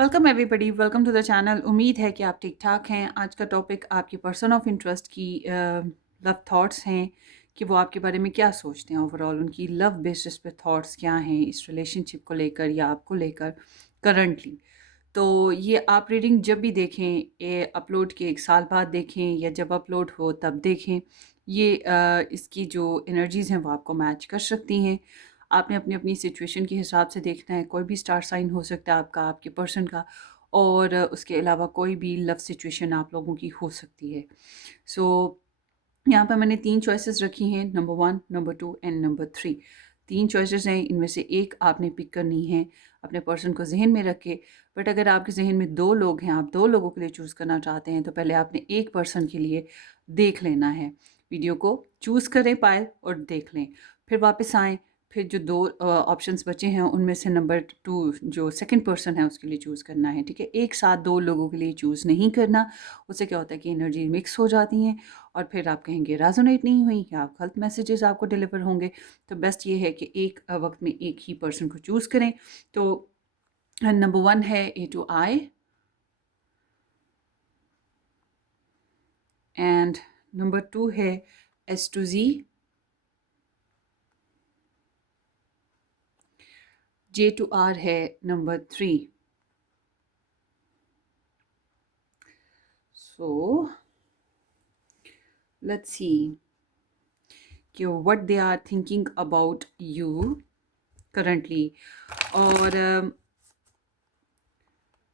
Welcome everybody, welcome to the channel. उम्मीद है कि आप ठीक ठाक हैं। आज का टॉपिक आपकी पर्सन ऑफ इंटरेस्ट की लव थॉट्स हैं कि वो आपके बारे में क्या सोचते हैं। ओवरऑल उनकी लव बेसिस पे थॉट्स क्या हैं इस रिलेशनशिप को लेकर या आपको लेकर करंटली। तो ये आप रीडिंग जब भी देखें, ये अपलोड के 1 साल बाद देखें या जब अपलोड हो तब देखें, ये इसकी जो एनर्जीज़ हैं वो आपको मैच कर सकती हैं। आपने अपनी अपनी सिचुएशन के हिसाब से देखना है। कोई भी स्टार साइन हो सकता है आपका, आपके पर्सन का, और उसके अलावा कोई भी लव सिचुएशन आप लोगों की हो सकती है। सो यहाँ पर मैंने 3 चॉइसेस रखी हैं, number 1, number 2 and number 3। 3 choices हैं, इनमें से एक आपने पिक करनी है अपने पर्सन को ज़हन में रख के। बट अगर आपके ज़हन में 2 लोग हैं, आप 2 लोगों के लिए चूज़ करना चाहते हैं, तो पहले आपने एक पर्सन के लिए देख लेना है। वीडियो को चूज़ करें पायल और देख लें। फिर वापस आएँ, फिर जो 2 ऑप्शंस बचे हैं उनमें से नंबर 2 जो सेकंड पर्सन है उसके लिए चूज़ करना है, ठीक है? एक साथ 2 लोगों के लिए चूज़ नहीं करना। उससे क्या होता है कि एनर्जी मिक्स हो जाती हैं और फिर आप कहेंगे रेजोनेट नहीं हुई या गलत मैसेजेस आपको डिलीवर होंगे। तो बेस्ट ये है कि एक वक्त में एक ही पर्सन को चूज़ करें। तो नंबर 1 है A to I and number 2 है S to G, J to R है नंबर 3। सो लेट्स सी कि what they are thinking about you currently. और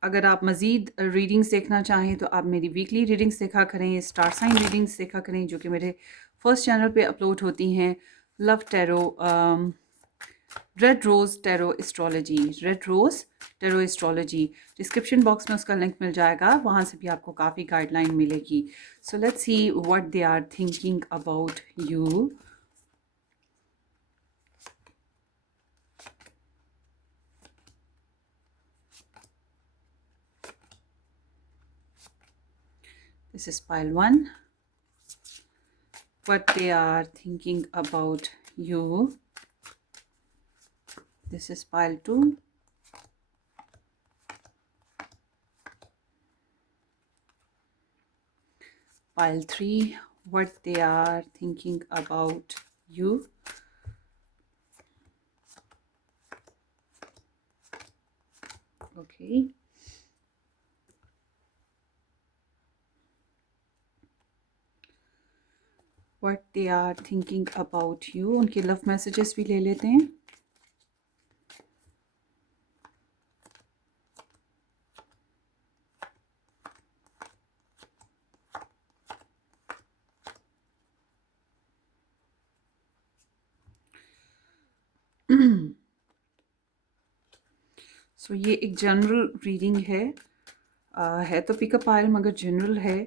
अगर आप मज़ीद रीडिंग्स देखना चाहें तो आप मेरी वीकली रीडिंग्स देखा करें, स्टार साइन रीडिंग्स देखा करें, जो कि मेरे फर्स्ट चैनल पे अपलोड होती हैं। Love tarot, red rose tarot astrology, red rose tarot astrology. Description box में उसका लिंक मिल जाएगा, वहाँ से भी आपको काफ़ी गाइडलाइन मिलेगी। So let's see what they are thinking about you. This is pile 1. What they are thinking about you. This is pile 2. Pile 3. What they are thinking about you. Okay. What they are thinking about you. उनके love messages भी ले लेते हैं। सो ये एक general reading है तो pickup oil मगर जनरल है।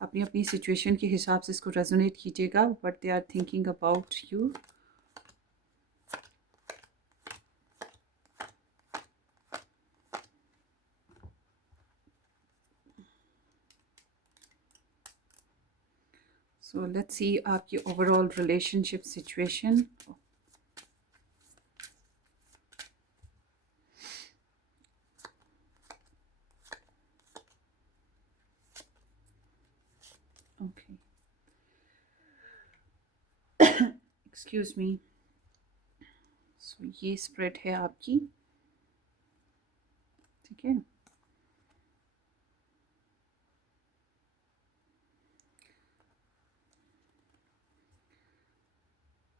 अपनी अपनी सिचुएशन के हिसाब से इसको रेजोनेट कीजिएगा। What they are thinking about you. So let's see आपकी overall relationship situation. Okay, excuse me. So ये स्प्रेड है आपकी, ठीक है।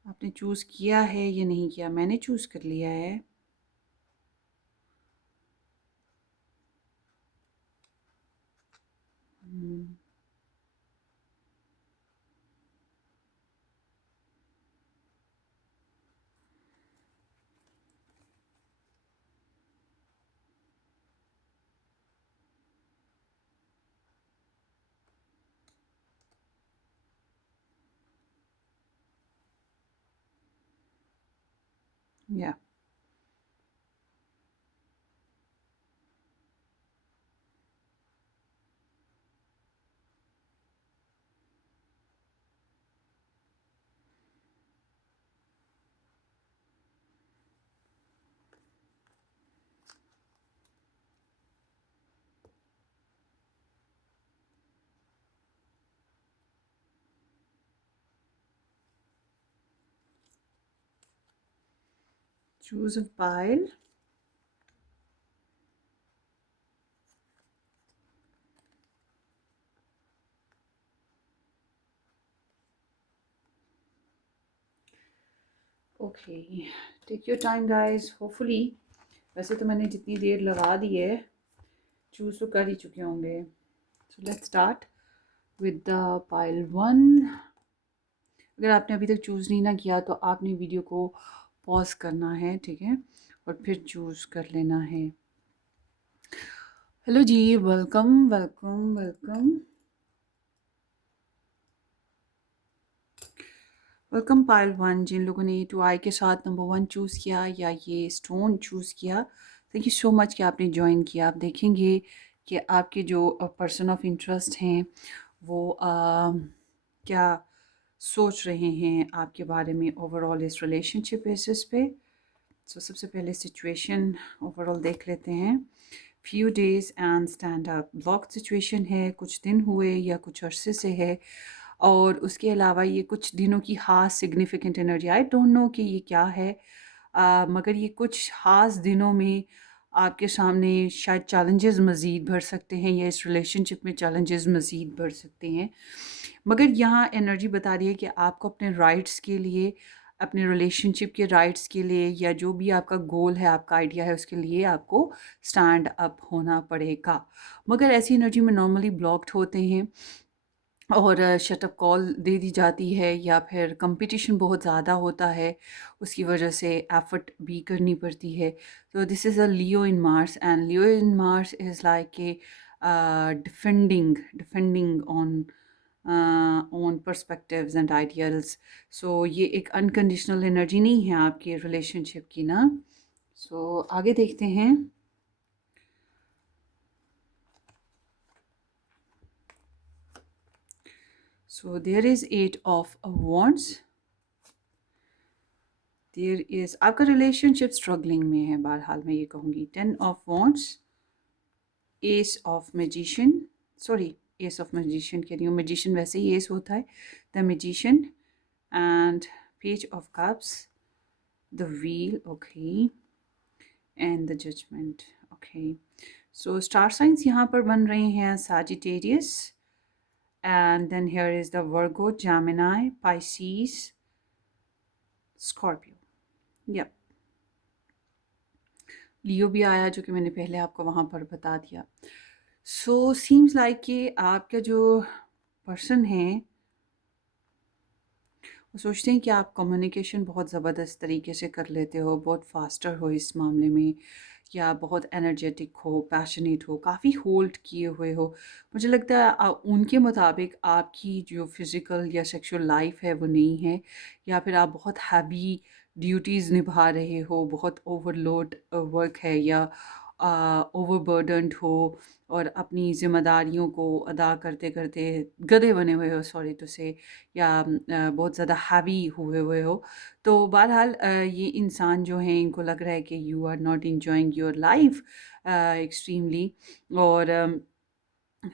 आपने चूज़ किया है या नहीं किया? मैंने चूज़ कर लिया है। या choose a pile. Okay, take your time guys. Hopefully, वैसे तो मैंने जितनी देर लगा दी है, चूज़ तो कर ही चुके होंगे। So let's start with the pile 1। अगर आपने अभी तक चूज़ नहीं ना किया तो आपने वीडियो को पॉज करना है, ठीक है, और फिर चूज़ कर लेना है। Hello ji, welcome welcome welcome welcome pile 1। जिन लोगों ने टू आई के साथ नंबर 1 चूज़ किया या ये स्टोन चूज़ किया, थैंक यू सो मच कि आपने ज्वाइन किया। आप देखेंगे कि आपके जो पर्सन ऑफ इंटरेस्ट हैं वो क्या सोच रहे हैं आपके बारे में ओवरऑल इस रिलेशनशिप बेसिस पे। सो सबसे पहले सिचुएशन ओवरऑल देख लेते हैं। Few days and stand up. Block situation है, कुछ दिन हुए या कुछ अरसे से है, और उसके अलावा ये कुछ दिनों की ख़ास significant energy. I don't know कि ये क्या है, मगर ये कुछ ख़ास दिनों में आपके सामने शायद चैलेंजेस मज़ीद बढ़ सकते हैं, या इस रिलेशनशिप में चैलेंजेस मज़ीद बढ़ सकते हैं। मगर यहाँ एनर्जी बता रही है कि आपको अपने राइट्स के लिए, अपने रिलेशनशिप के राइट्स के लिए, या जो भी आपका गोल है, आपका आइडिया है, उसके लिए आपको स्टैंड अप होना पड़ेगा। मगर ऐसी एनर्जी में नॉर्मली ब्लॉक्ड होते हैं और शटअप कॉल दे दी जाती है, या फिर कंपटीशन बहुत ज़्यादा होता है, उसकी वजह से एफर्ट भी करनी पड़ती है। तो this is a Leo in Mars, and Leo in Mars is like a defending on perspectives and ideals. So ये एक अनकंडीशनल एनर्जी नहीं है आपके रिलेशनशिप की ना। सो आगे देखते हैं। So there is 8 of wands। There is, आपका रिलेशनशिप स्ट्रगलिंग में है, बहरहाल मैं ये कहूँगी। 10 of wands, ace of magician, sorry, ace of magician कह रही हूँ, मैजिशियन वैसे ही एस होता है, the magician, and page of cups, the wheel, okay, and the judgement, okay. So star signs यहाँ पर बन रहे हैं Sagittarius, and then here is the Virgo, Gemini, Pisces, Scorpio, या लियो भी आया, जो कि मैंने पहले आपको वहाँ पर बता दिया। सो सीम्स लाइक कि आपका जो पर्सन है वो सोचते हैं कि आप कम्युनिकेशन बहुत ज़बरदस्त तरीके से कर लेते हो, बहुत फास्टर हो इस मामले में, या बहुत एनर्जेटिक हो, पैशनेट हो, काफ़ी होल्ड किए हुए हो। मुझे लगता है उनके मुताबिक आपकी जो फिज़िकल या सेक्सुअल लाइफ है वो नहीं है, या फिर आप बहुत हैवी ड्यूटीज़ निभा रहे हो, बहुत ओवरलोड वर्क है, या ओवरबर्डन्ड हो, और अपनी ज़िम्मेदारियों को अदा करते करते गधे बने हुए हो, सॉरी टू से, या बहुत ज़्यादा हैवी हुए हुए हो। तो बहरहाल ये इंसान जो हैं, इनको लग रहा है कि you are not enjoying your life extremely, और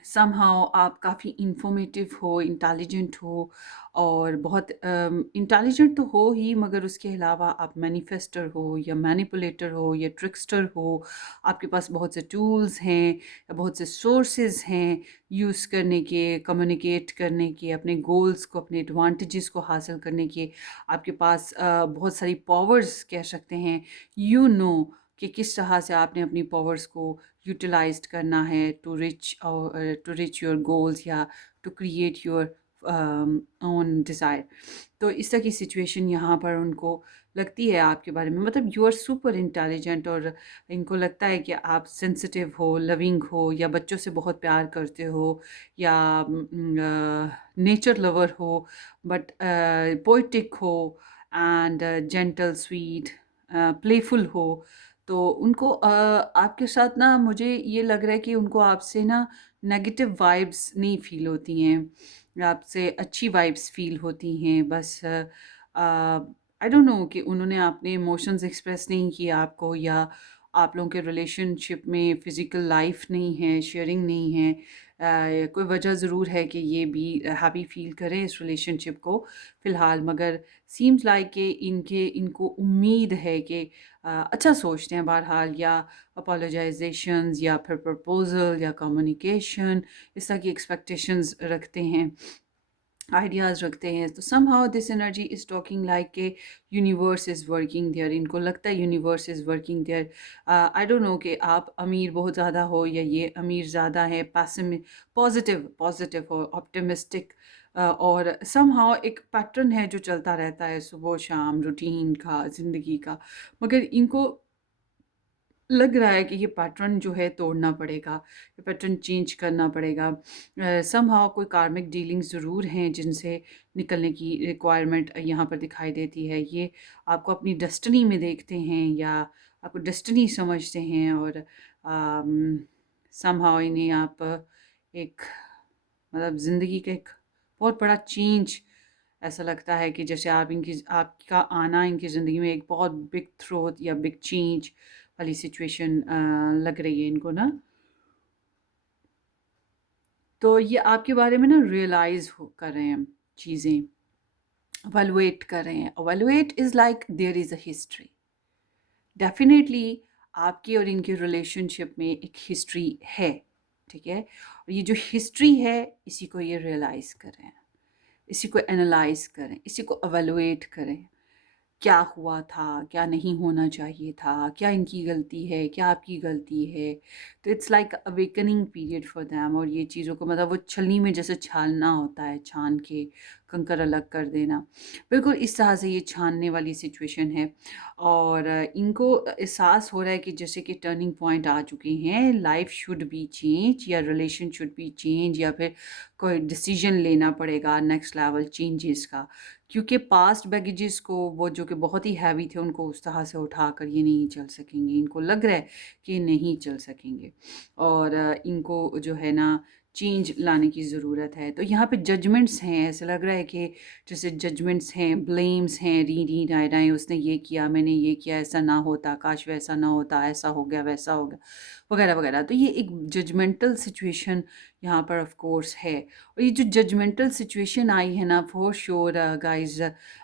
समहाउ आप काफ़ी इंफॉर्मेटिव हो, इंटेलिजेंट हो, और बहुत इंटेलिजेंट तो हो ही, मगर उसके अलावा आप मैनिफेस्टर हो, या मैनिपुलेटर हो, या ट्रिक्स्टर हो। आपके पास बहुत से टूल्स हैं, या बहुत से सोर्सेज हैं यूज़ करने के, कम्युनिकेट करने के, अपने गोल्स को, अपने एडवांटेजेस को हासिल करने के। आपके पास बहुत सारी पावर्स कह सकते हैं। यू नो कि किस तरह से आपने अपनी पावर्स को यूटिलाइज्ड करना है टू रिच योर गोल्स, या to create your own desire. तो इस तरह की सिचुएशन यहाँ पर उनको लगती है आपके बारे में, मतलब यू आर सुपर इंटेलिजेंट, और इनको लगता है कि आप सेंसिटिव हो, लविंग हो, या बच्चों से बहुत प्यार करते हो, या नेचर लवर हो, बट पोइटिक हो, एंड जेंटल, स्वीट, प्लेफुल हो। तो उनको आपके साथ ना, मुझे ये लग रहा है कि उनको आपसे ना नेगेटिव वाइब्स नहीं फ़ील होती हैं, आपसे अच्छी वाइब्स फ़ील होती हैं। बस आई डोंट नो कि उन्होंने अपने इमोशंस एक्सप्रेस नहीं किए आपको, या आप लोगों के रिलेशनशिप में फ़िज़िकल लाइफ नहीं है, शेयरिंग नहीं है। कोई वजह ज़रूर है कि ये भी हैवी फ़ील करें इस रिलेशनशिप को फ़िलहाल, मगर सीम्स लाइक कि इनको उम्मीद है कि अच्छा सोचते हैं बहरहाल, या अपोलोजाइजेशंस या फिर प्रपोज़ल या कम्युनिकेशन, इस तरह की एक्सपेक्टेशंस रखते हैं, आइडियाज़ रखते हैं। तो somehow this energy is talking like के यूनिवर्स इज़ वर्किंग देयर, इनको लगता है universe is working there. I don't know कि आप अमीर बहुत ज़्यादा हो या ये अमीर ज़्यादा है, पॉजिटिव पॉजिटिव हो, ऑप्टिमिस्टिक, और सम हाउ एक पैटर्न है जो चलता रहता है सुबह शाम, रूटीन का, ज़िंदगी का, मगर इनको लग रहा है कि ये पैटर्न जो है तोड़ना पड़ेगा, ये पैटर्न चेंज करना पड़ेगा। समहाउ कोई कार्मिक डीलिंग्स ज़रूर हैं जिनसे निकलने की रिक्वायरमेंट यहाँ पर दिखाई देती है। ये आपको अपनी डेस्टिनी में देखते हैं या आपको डेस्टिनी समझते हैं, और समहाउ इन्हें आप एक मतलब ज़िंदगी का एक बहुत बड़ा चेंज, ऐसा लगता है कि जैसे आपका आना इनकी ज़िंदगी में एक बहुत बिग थ्रोट या बिग चेंज वाली सिचुएशन लग रही है इनको ना। तो ये आपके बारे में ना रियलाइज़ कर रहे हैं चीज़ें, अवैल्यूएट कर रहे हैं। Evaluate is like there is a history. Definitely आपके और इनके रिलेशनशिप में एक हिस्ट्री है, ठीक है? और ये जो हिस्ट्री है, इसी को ये रियलाइज़ करें, इसी को एनालाइज़ करें, इसी को एवेलुएट करें। क्या हुआ था, क्या नहीं होना चाहिए था, क्या इनकी गलती है, क्या आपकी गलती है। तो it's like awakening period for them, और ये चीज़ों को मतलब वो छलनी में जैसे छानना होता है, छान के कंकर अलग कर देना, बिल्कुल इस तरह से ये छानने वाली सिचुएशन है। और इनको एहसास हो रहा है कि जैसे कि टर्निंग पॉइंट आ चुके हैं, लाइफ शुड बी चेंज या रिलेशन शुड बी चेंज, या फिर कोई डिसीजन लेना पड़ेगा नेक्स्ट लेवल चेंजेस का, क्योंकि पास्ट बैगेजेस को वो जो कि बहुत ही हैवी थे उनको उस तरह से उठाकर ये नहीं चल सकेंगे। इनको लग रहा है कि नहीं चल सकेंगे, और इनको जो है ना चेंज लाने की ज़रूरत है। तो यहाँ पे जजमेंट्स हैं, ऐसा लग रहा है कि जैसे जजमेंट्स हैं, ब्लेम्स हैं, री री राय राय, उसने ये किया, मैंने ये किया, ऐसा ना होता, काश वैसा ना होता, ऐसा हो गया, वैसा हो गया, वगैरह वगैरह। तो ये एक जजमेंटल सिचुएशन यहाँ पर ऑफ कोर्स है। और ये जो जजमेंटल सिचुएशन आई है ना, फॉर श्योर गाइज,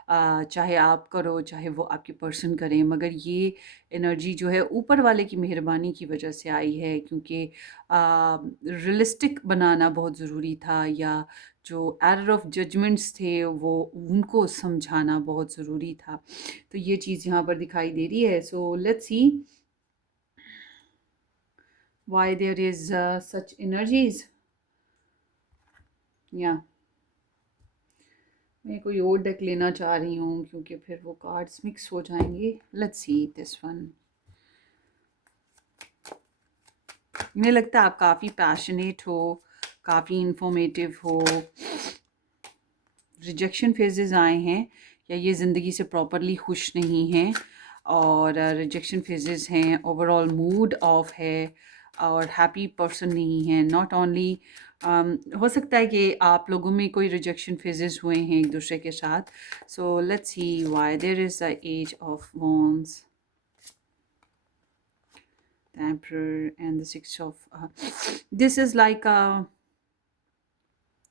चाहे आप करो चाहे वो आपकी पर्सन करें, मगर ये एनर्जी जो है ऊपर वाले की मेहरबानी की वजह से आई है, क्योंकि रियलिस्टिक बनाना बहुत ज़रूरी था, या जो एरर ऑफ जजमेंट्स थे वो उनको समझाना बहुत ज़रूरी था। तो ये चीज़ यहाँ पर दिखाई दे रही है। So let's C why there is such energies, या मैं कोई और डेक लेना चाह रही हूँ क्योंकि फिर वो कार्ड्स मिक्स हो जाएंगे। Let's see this one. मुझे लगता है आप काफ़ी पैशनेट हो, काफ़ी इंफॉर्मेटिव हो, रिजेक्शन फेजेस आए हैं, या ये ज़िंदगी से प्रॉपरली खुश नहीं हैं, और रिजेक्शन फेजेस हैं, ओवरऑल मूड ऑफ है, और हैप्पी पर्सन नहीं है। नॉट ओनली हो सकता है कि आप लोगों में कोई रिजेक्शन फेजेस हुए हैं एक दूसरे के साथ। So let's see why there is the ace of wands, the emperor and the six of this is like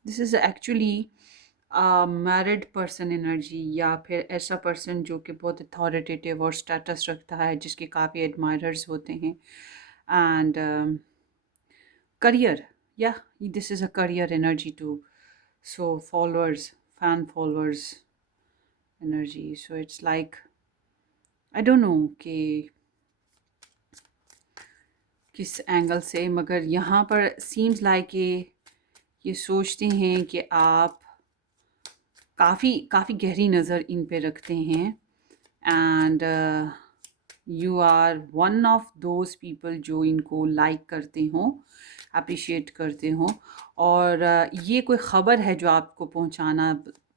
this is actually married person energy, या फिर ऐसा पर्सन जो कि बहुत अथॉरिटेटिव और स्टेटस रखता है, जिसके काफ़ी एडमायरर्स होते हैं, एंड करियर, या this is a career energy too, so followers, fan followers energy. So it's like I don't know कि किस एंगल से, मगर यहाँ पर सीम्स लाइक ये सोचते हैं कि आप काफ़ी काफ़ी गहरी नज़र इन पे रखते हैं, and you are one of those people जो इनको लाइक करते हों, अप्रिशिएट करते हों, और ये कोई ख़बर है जो आपको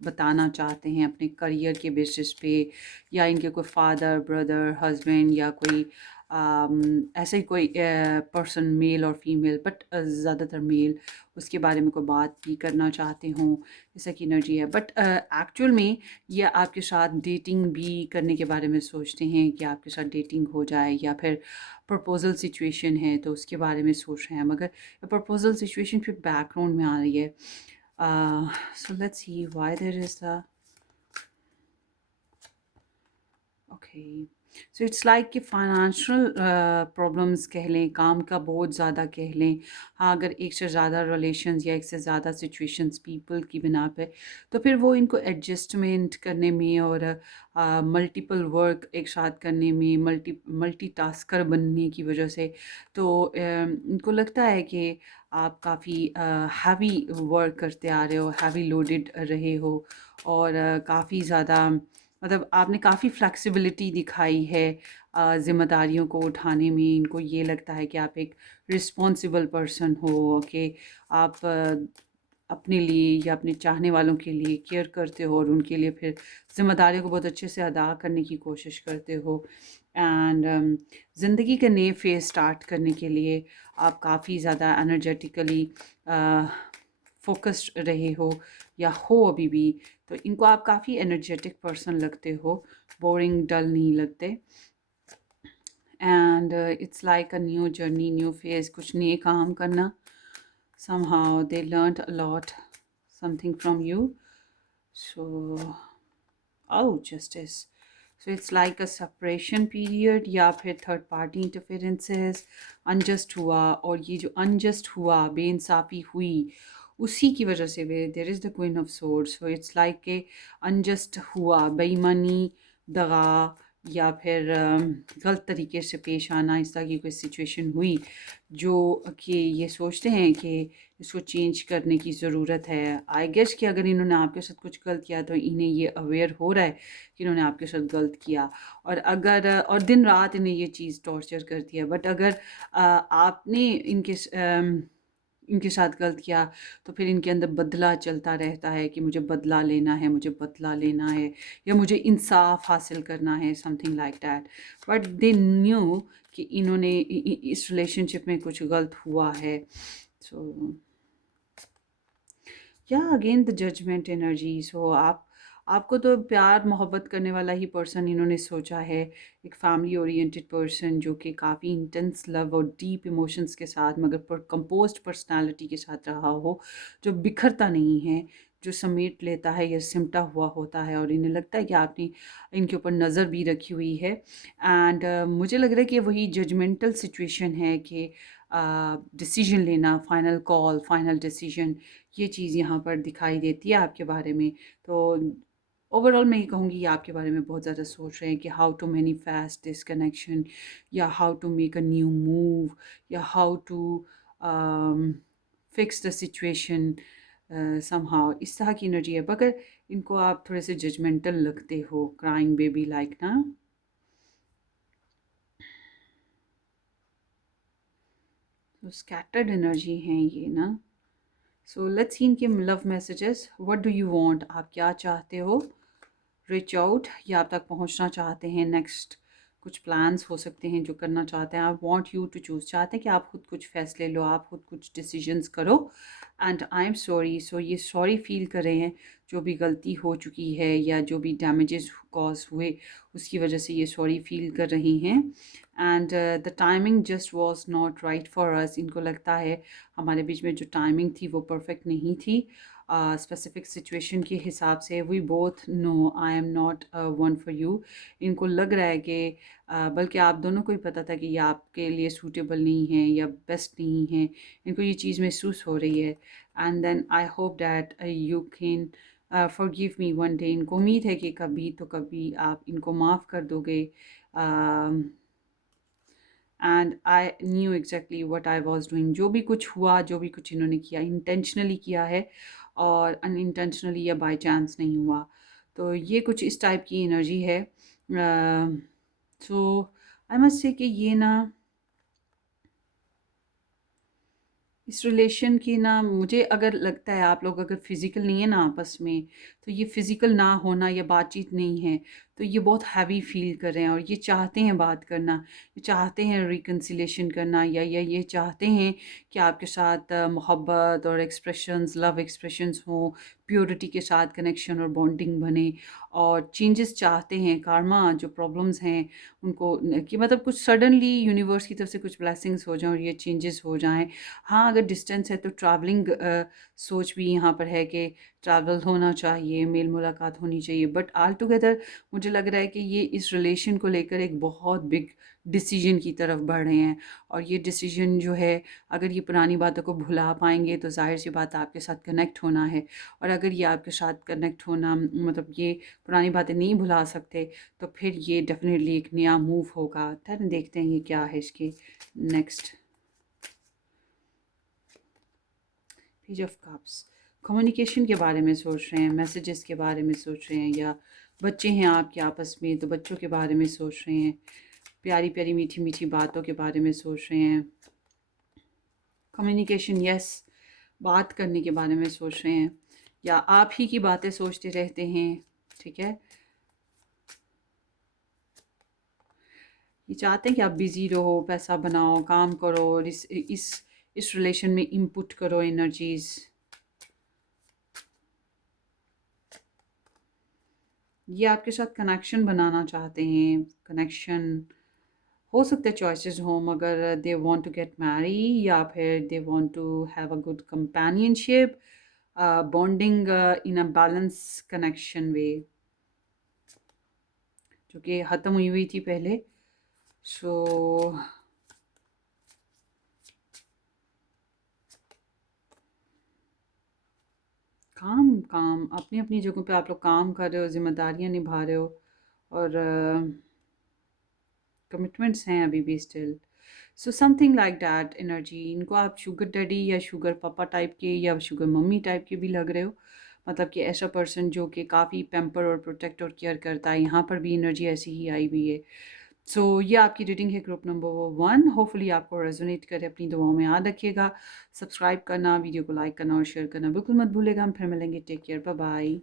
बताना चाहते हैं अपने करियर के बेसिस पे, या इनके कोई फादर, ब्रदर, हस्बैंड, या कोई ऐसे ही कोई पर्सन, मेल और फीमेल, बट ज़्यादातर मेल, उसके बारे में कोई बात भी करना चाहते हों, जैसा कि एनर्जी है। बट एक्चुअल में ये आपके साथ डेटिंग भी करने के बारे में सोचते हैं, कि आपके साथ डेटिंग हो जाए, या फिर प्रपोजल सिचुएशन है तो उसके बारे में सोच रहे हैं, मगर प्रपोजल सिचुएशन फिर बैकग्राउंड में आ रही है। So let's see why there is the okay. So it's like कि फाइनेंशियल प्रॉब्लम्स कह लें, काम का बहुत ज़्यादा कह लें। हाँ, अगर एक से ज़्यादा रिलेशंस या एक से ज़्यादा सिचुएशंस पीपल की बिना पे, तो फिर वो इनको एडजस्टमेंट करने में और मल्टीपल वर्क एक साथ करने में, मल्टीटास्कर बनने की वजह से, तो इनको लगता है कि आप काफ़ी हैवी वर्क करते आ रहे हो, हैवी लोडेड रहे हो, और काफ़ी ज़्यादा मतलब आपने काफ़ी फ्लेक्सिबिलिटी दिखाई है ज़िम्मेदारियों को उठाने में। इनको ये लगता है कि आप एक रिस्पॉन्सिबल पर्सन हो, कि आप अपने लिए या अपने चाहने वालों के लिए केयर करते हो और उनके लिए फिर ज़िम्मेदारियों को बहुत अच्छे से अदा करने की कोशिश करते हो। एंड ज़िंदगी के नए फेज़ स्टार्ट करने के लिए आप काफ़ी ज़्यादा एनर्जेटिकली फोकस्ड रहे हो या हो अभी भी। तो इनको आप काफ़ी एनर्जेटिक पर्सन लगते हो, बोरिंग डल नहीं लगते। And it's like a new journey, new phase, कुछ नए काम करना। Somehow they learned a lot, something from you. So, oh, justice. So it's like a separation period या फिर थर्ड पार्टी इंटरफेरेंसेस अनजस्ट हुआ, और ये जो अनजस्ट हुआ, बेइंसाफ़ी हुई, उसी की वजह से वे there is the queen of swords. So it's like के अनजस्ट हुआ, बेईमानी, दगा, या फिर गलत तरीके से पेश आना, इस तरह की कोई सिचुएशन हुई जो कि ये सोचते हैं कि इसको चेंज करने की ज़रूरत है। आई गेस कि अगर इन्होंने आपके साथ कुछ गलत किया तो इन्हें ये अवेयर हो रहा है कि इन्होंने आपके साथ गलत किया, और अगर और दिन रात इन्हें ये चीज़ टॉर्चर करती है। बट अगर आपने इनके साथ गलत किया, तो फिर इनके अंदर बदला चलता रहता है कि मुझे बदला लेना है, मुझे बदला लेना है, या मुझे इंसाफ हासिल करना है, something like that. But they knew कि इन्होंने इस रिलेशनशिप में कुछ गलत हुआ है। सो या अगेन द जजमेंट एनर्जी। सो आपको तो प्यार मोहब्बत करने वाला ही पर्सन इन्होंने सोचा है, एक फैमिली ओरिएंटेड पर्सन जो कि काफ़ी इंटेंस लव और डीप इमोशंस के साथ, मगर कंपोज्ड पर्सनालिटी के साथ रहा हो, जो बिखरता नहीं है, जो समेट लेता है या सिमटा हुआ होता है, और इन्हें लगता है कि आपने इनके ऊपर नज़र भी रखी हुई है। एंड मुझे लग रहा है कि वही जजमेंटल सिचुएशन है कि डिसीजन लेना, फाइनल कॉल, फाइनल डिसीजन, ये चीज़ यहाँ पर दिखाई देती है आपके बारे में। तो ओवरऑल मैं ये कहूँगी कि आपके बारे में बहुत ज़्यादा सोच रहे हैं कि how to manifest this connection, या how to make a new move, या how to fix the situation somehow, इस तरह की एनर्जी है। मगर इनको आप थोड़े से जजमेंटल लगते हो, क्राइंग बेबी लाइक ना। तो स्कैटर्ड एनर्जी हैं ये ना। सो लेट्स सी इनके love messages. What do you want, आप क्या चाहते हो? रिच आउट, या आप तक पहुंचना चाहते हैं। नेक्स्ट कुछ प्लान्स हो सकते हैं जो करना चाहते हैं। आप वांट यू टू चूज़, चाहते हैं कि आप खुद कुछ फैसले लो, आप खुद कुछ डिसीजंस करो। एंड आई एम सॉरी, सो ये सॉरी फील कर रहे हैं जो भी गलती हो चुकी है या जो भी डैमेजेस कॉज हुए, उसकी वजह से ये सॉरी फील कर रही हैं। And the timing just was not right for us. इनको लगता है हमारे बीच में जो टाइमिंग थी वो परफेक्ट नहीं थी। स्पेसिफिक सिचुएशन के हिसाब से we both know I am not one for you. इनको लग रहा है कि बल्कि आप दोनों को ही पता था कि ये आपके लिए सूटेबल नहीं है या बेस्ट नहीं है। इनको ये चीज़ महसूस हो रही है। And then I hope that you can forgive me one day. इनको उम्मीद है कि कभी तो कभी आप इनको माफ़ कर दोगे। And I knew exactly what I was doing. जो भी कुछ हुआ, जो भी कुछ इन्होंने किया, इंटेंशनली किया है और अनइंटेंशनली या बाय चांस नहीं हुआ। तो ये कुछ इस टाइप की एनर्जी है। सो आई मस्ट से कि ये ना, इस रिलेशन की ना, मुझे अगर लगता है आप लोग अगर फिज़िकल नहीं है ना आपस में, तो ये फिज़िकल ना होना या बातचीत नहीं है, तो ये बहुत हैवी फील कर रहे हैं, और ये चाहते हैं बात करना, ये चाहते हैं रिकन्सिलेशन करना, या ये चाहते हैं कि आपके साथ मोहब्बत और एक्सप्रेशंस, लव एक्सप्रेशंस हों, प्योरिटी के साथ कनेक्शन और बॉन्डिंग बने, और चेंजेस चाहते हैं। कार्मा जो प्रॉब्लम्स हैं उनको कि मतलब कुछ सडनली यूनिवर्स की तरफ से कुछ ब्लेसिंग्स हो जाएं और ये चेंजेस हो जाएं। हाँ, अगर डिस्टेंस है तो ट्रैवलिंग सोच भी यहाँ पर है कि ट्रैवल होना चाहिए, मेल मुलाकात होनी चाहिए, बट ऑल टुगेदर मुझे लग रहा है कि ये इस रिलेशन को लेकर एक बहुत बिग डिसीजन की तरफ बढ़ रहे हैं। और ये डिसीजन जो है, अगर ये पुरानी बातों को भुला पाएंगे तो जाहिर सी बात है आपके साथ कनेक्ट होना है। और अगर ये आपके साथ कनेक्ट होना मतलब ये पुरानी बातें नहीं भुला सकते, तो फिर ये डेफिनेटली एक नया मूव होगा। फिर देखते हैं ये क्या है इसके next. Page of cups, communication के बारे में सोच रहे हैं, मैसेजेस के बारे में सोच रहे हैं, या बच्चे हैं आपके आपस में तो बच्चों के बारे में सोच रहे हैं, प्यारी प्यारी मीठी मीठी बातों के बारे में सोच रहे हैं। कम्युनिकेशन, यस, बात करने के बारे में सोच रहे हैं, या आप ही की बातें सोचते रहते हैं। ठीक है, ये चाहते हैं कि आप बिज़ी रहो, पैसा बनाओ, काम करो, और इस रिलेशन में इनपुट करो एनर्जीज़। ये आपके साथ कनेक्शन बनाना चाहते हैं। कनेक्शन हो सकता है चॉइसेस हो, मगर they want to get marry, या फिर they want to have a good companionship, bonding in a balance connection way, जो कि ख़त्म हुई हुई थी पहले। सो काम काम अपनी अपनी जगहों पे आप लोग काम कर रहे हो, जिम्मेदारियां निभा रहे हो, और कमिटमेंट्स हैं अभी भी still. So something like that energy. इनको आप शुगर डैडी या शुगर पापा टाइप के या शुगर मम्मी टाइप के भी लग रहे हो। मतलब कि ऐसा पर्सन जो कि काफ़ी पैम्पर और प्रोटेक्ट और केयर करता है। यहाँ पर भी एनर्जी ऐसी ही आई हुई है। सो ये आपकी रीडिंग है ग्रुप नंबर 1। होपफुली आपको रेजोनेट करे, अपनी दुआओं में याद रखिएगा। सब्सक्राइब करना, वीडियो को लाइक करना और शेयर करना बिल्कुल मत भूलेगा। हम फिर मिलेंगे। Take care, bye bye.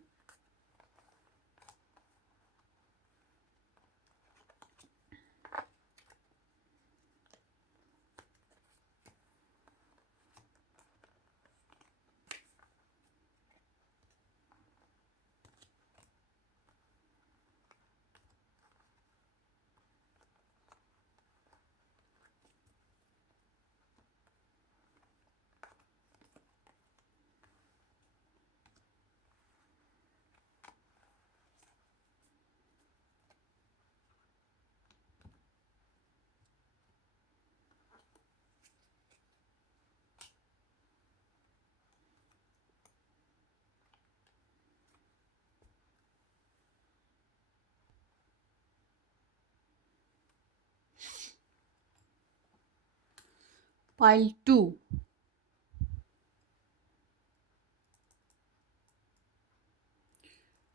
Pile 2।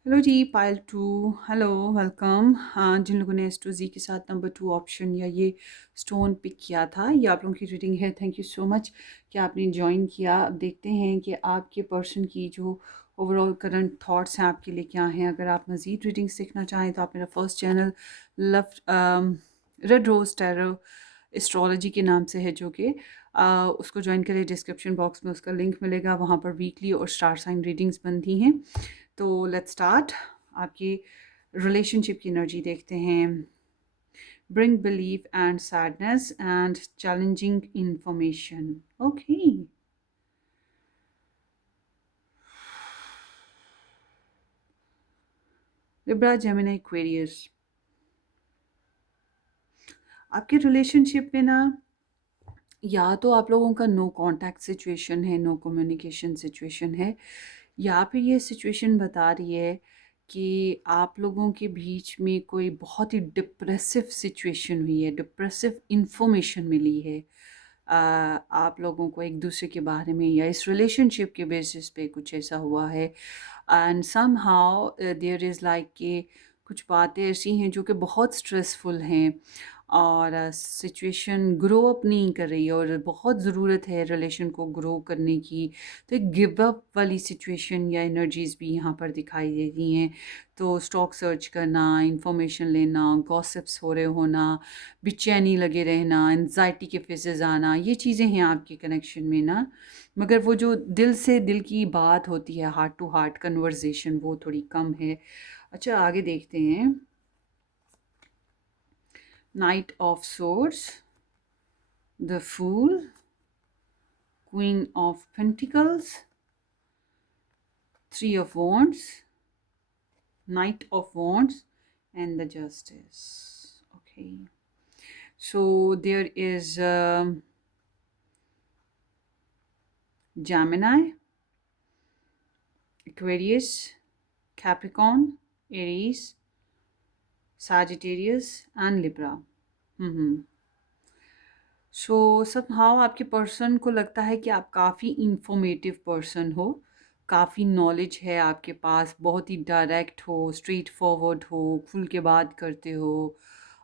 Hello जी, पाइल 2, हेलो, वेलकम। हाँ, जिन लोगों ने S2Z के साथ नंबर 2 ऑप्शन या ये स्टोन पिक किया था, ये आप लोगों की रीडिंग है। थैंक यू सो मच कि आपने ज्वाइन किया। अब देखते हैं कि आपके पर्सन की जो ओवरऑल करंट थॉट्स हैं आपके लिए क्या हैं। अगर आप मज़ीद रीडिंग्स देखना चाहें तो आप मेरा first channel love red rose tarot astrology के नाम से है, जो कि उसको ज्वाइन करें। डिस्क्रिप्शन बॉक्स में उसका लिंक मिलेगा, वहाँ पर वीकली और स्टार साइन रीडिंग्स बनती हैं। तो लेट्स स्टार्ट। आपकी रिलेशनशिप की एनर्जी देखते हैं। Bring belief and sadness and challenging information. Okay, Libra, Gemini, Aquarius. आपके रिलेशनशिप में ना, या तो आप लोगों का नो कांटेक्ट सिचुएशन है, नो कम्युनिकेशन सिचुएशन है, या फिर ये सिचुएशन बता रही है कि आप लोगों के बीच में कोई बहुत ही डिप्रेसिव सिचुएशन हुई है, डिप्रेसिव इंफॉर्मेशन मिली है आप लोगों को एक दूसरे के बारे में, या इस रिलेशनशिप के बेसिस पे कुछ ऐसा हुआ है। And somehow there is like कि कुछ बातें ऐसी हैं जो कि बहुत स्ट्रेसफुल हैं, और सिचुएशन ग्रो अप नहीं कर रही है, और बहुत ज़रूरत है रिलेशन को ग्रो करने की। तो एक गिव अप वाली सिचुएशन या एनर्जीज़ भी यहाँ पर दिखाई दे रही हैं। तो स्टॉक सर्च करना, इंफॉर्मेशन लेना, गॉसिप्स हो रहे होना, बेचैनी लगे रहना, एनजाइटी के फेजेस आना, ये चीज़ें हैं आपके कनेक्शन में ना। मगर वो जो दिल से दिल की बात होती है, हार्ट टू हार्ट कन्वर्जेशन, वो थोड़ी कम है। अच्छा, आगे देखते हैं। Knight of Swords, the Fool, Queen of Pentacles, Three of Wands, Knight of Wands, and the Justice. Okay, so there is Gemini, Aquarius, Capricorn, Aries, Sagittarius, and Libra. So somehow आपके person को लगता है कि आप काफ़ी informative person हो, काफ़ी knowledge है आपके पास, बहुत ही डायरेक्ट हो, स्ट्रेट फॉरवर्ड हो, खुल के बात करते हो,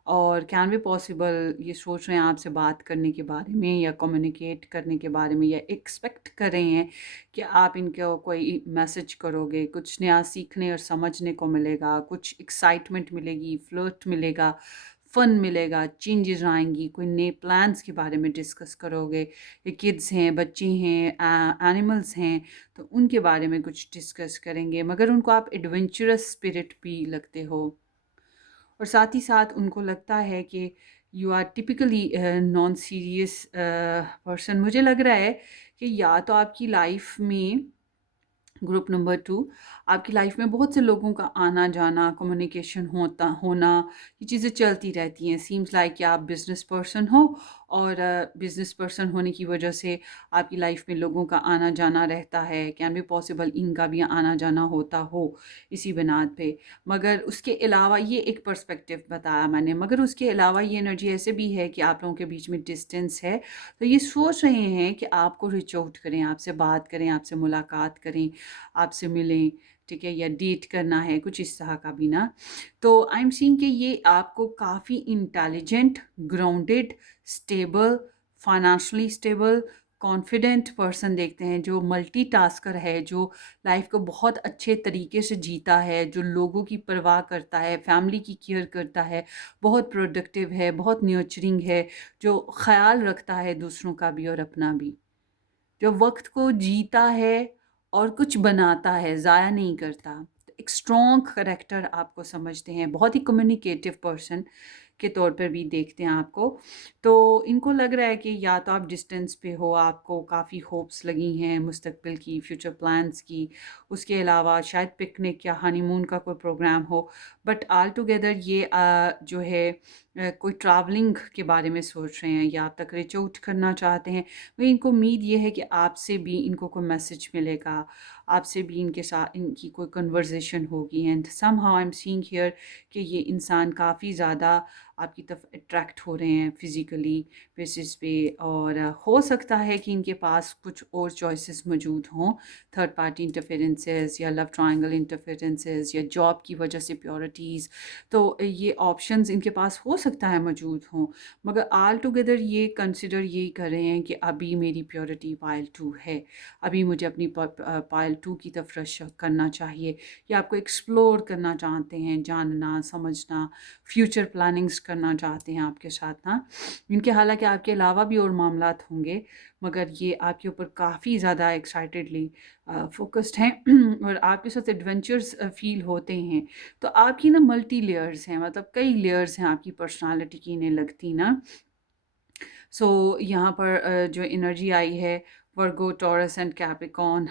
और कैन बी पॉसिबल ये सोच रहे हैं आपसे बात करने के बारे में या कम्युनिकेट करने के बारे में, या एक्सपेक्ट कर रहे हैं कि आप इनको कोई मैसेज करोगे, कुछ नया सीखने और समझने को मिलेगा, कुछ एक्साइटमेंट मिलेगी, फ्लर्ट मिलेगा, फ़न मिलेगा, चेंजेस आएंगी, कोई नए प्लान्स के बारे में डिस्कस करोगे, ये किड्स हैं, बच्चे हैं, एनिमल्स हैं, तो उनके बारे में कुछ डिस्कस करेंगे, मगर उनको आप एडवेंचरस स्पिरिट भी लगते हो, और साथ ही साथ उनको लगता है कि you are typically non serious person. मुझे लग रहा है कि या तो आपकी लाइफ में ग्रुप नंबर 2, आपकी लाइफ में बहुत से लोगों का आना जाना, कम्युनिकेशन होना, ये चीज़ें चलती रहती हैं। सीम्स लाइक कि आप बिजनेस पर्सन हो, और बिजनेस पर्सन होने की वजह से आपकी लाइफ में लोगों का आना जाना रहता है, कैन बी पॉसिबल इनका भी आना जाना होता हो इसी बिनाद पे। मगर उसके अलावा ये एक पर्सपेक्टिव बताया मैंने, मगर उसके अलावा ये एनर्जी ऐसे भी है कि आप लोगों के बीच में डिस्टेंस है, तो ये सोच रहे हैं कि आपको रिच आउट करें, आपसे बात करें, आपसे मुलाकात करें, आपसे मिलें, ठीक है, या डेट करना है, कुछ इस तरह का भी ना। तो आई एम सीइंग कि ये आपको काफ़ी intelligent, grounded, stable, financially stable, confident person देखते हैं, जो मल्टीटास्कर है, जो लाइफ को बहुत अच्छे तरीके से जीता है, जो लोगों की परवाह करता है, फैमिली की केयर करता है, बहुत प्रोडक्टिव है, बहुत न्योचरिंग है, जो ख्याल रखता है दूसरों का भी और अपना भी, जो वक्त को जीता है और कुछ बनाता है, ज़ाया नहीं करता। तो एक स्ट्रॉन्ग करेक्टर आपको समझते हैं, बहुत ही कम्युनिकेटिव पर्सन के तौर पर भी देखते हैं आपको। तो इनको लग रहा है कि या तो आप डिस्टेंस पे हो, आपको काफ़ी होप्स लगी हैं मुस्तकबिल की, फ्यूचर प्लान्स की, उसके अलावा शायद पिकनिक या हनीमून का कोई प्रोग्राम हो, बट ऑल टुगेदर ये जो है कोई ट्रैवलिंग के बारे में सोच रहे हैं, या आप तक रीच आउट करना चाहते हैं। वही इनको उम्मीद ये है कि आपसे भी इनको कोई मैसेज मिलेगा, आपसे भी इनके साथ इनकी कोई कन्वर्सेशन होगी, and somehow I am seeing here कि ये इंसान काफ़ी ज़्यादा आपकी तरफ अट्रैक्ट हो रहे हैं फिज़िकली बेसिस पे, और हो सकता है कि इनके पास कुछ और चॉइसेस मौजूद हों, थर्ड पार्टी इंटरफेरेंसेस या लव ट्रायंगल इंटरफेरेंसेस या जॉब की वजह से प्योरिटीज़, तो ये ऑप्शंस इनके पास हो सकता है मौजूद हों, मगर ऑल टुगेदर ये कंसिडर यही कर रहे हैं कि अभी मेरी प्योरिटी पायल 2 है, अभी मुझे अपनी पायल 2 की तरफ रश करना चाहिए, या आपको एक्सप्लोर करना चाहते हैं, जानना समझना, फ्यूचर प्लानिंग्स करना चाहते हैं आपके साथ ना। इनके हालांकि आपके अलावा भी और मामलात होंगे, मगर ये आपके ऊपर काफ़ी ज़्यादा एक्साइटेडली फोकस्ड हैं और आपके साथ एडवेंचर्स फील होते हैं। तो आपकी ना मल्टी लेयर्स हैं, मतलब कई लेयर्स हैं आपकी पर्सनालिटी की, इन्हें लगती ना। सो यहाँ पर जो एनर्जी आई है, Virgo, Taurus and Capricorn,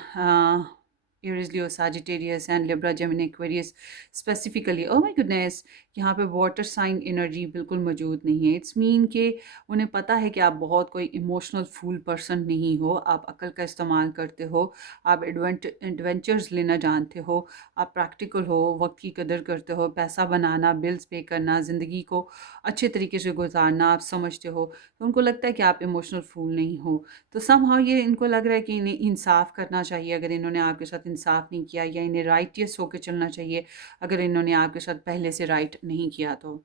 Aries, Leo, Sagittarius and Libra, Gemini, Aquarius specifically, oh my goodness, यहाँ पे वाटर साइन एनर्जी बिल्कुल मौजूद नहीं है। इट्स मीन कि उन्हें पता है कि आप बहुत कोई इमोशनल फूल पर्सन नहीं हो, आप अक्ल का इस्तेमाल करते हो, आप एडवेंचर्स लेना जानते हो, आप प्रैक्टिकल हो, वक्त की कदर करते हो, पैसा बनाना, बिल्स पे करना, ज़िंदगी को अच्छे तरीके से गुजारना आप समझते हो, तो उनको लगता है कि आप इमोशनल फूल नहीं हो। तो समहाउ ये इनको लग रहा है कि इन्हें इंसाफ करना चाहिए, अगर इन्होंने आपके साथ इंसाफ नहीं किया, या इन्हें राइटियस होकर चलना चाहिए अगर इन्होंने आपके साथ पहले से राइट नहीं किया, तो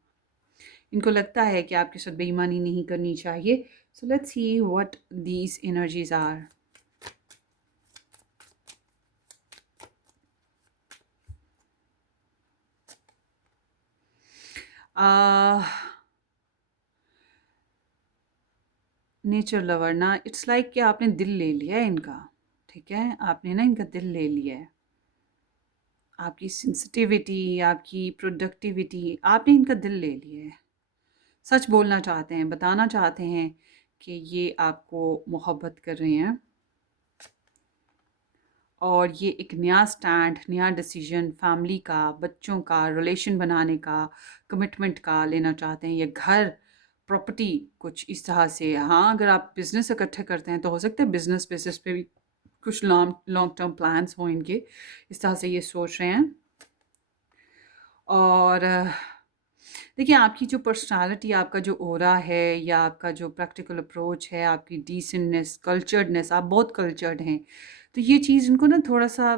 इनको लगता है कि आपके साथ बेईमानी नहीं करनी चाहिए। So let's see what these energies are. Nature lover ना, इट्स लाइक कि आपने दिल ले लिया है इनका, ठीक है, आपने ना इनका दिल ले लिया है, आपकी सेंसिटिविटी, आपकी प्रोडक्टिविटी, आपने इनका दिल ले लिया है। सच बोलना चाहते हैं, बताना चाहते हैं कि ये आपको मोहब्बत कर रहे हैं, और ये एक नया स्टैंड, नया डिसीजन फैमिली का, बच्चों का, रिलेशन बनाने का, कमिटमेंट का लेना चाहते हैं, या घर, प्रॉपर्टी, कुछ इस तरह से। हाँ, अगर आप बिज़नेस इकट्ठे करते हैं तो हो सकता है बिज़नेस बेसिस पे भी कुछ लॉन्ग लॉन्ग टर्म प्लान्स हों इनके, इस तरह से ये सोच रहे हैं। और देखिए, आपकी जो पर्सनालिटी, आपका जो ऑरा है, या आपका जो प्रैक्टिकल अप्रोच है, आपकी डिसेंटनेस, कल्चर्डनेस, आप बहुत कल्चर्ड हैं, तो ये चीज़ इनको ना थोड़ा-सा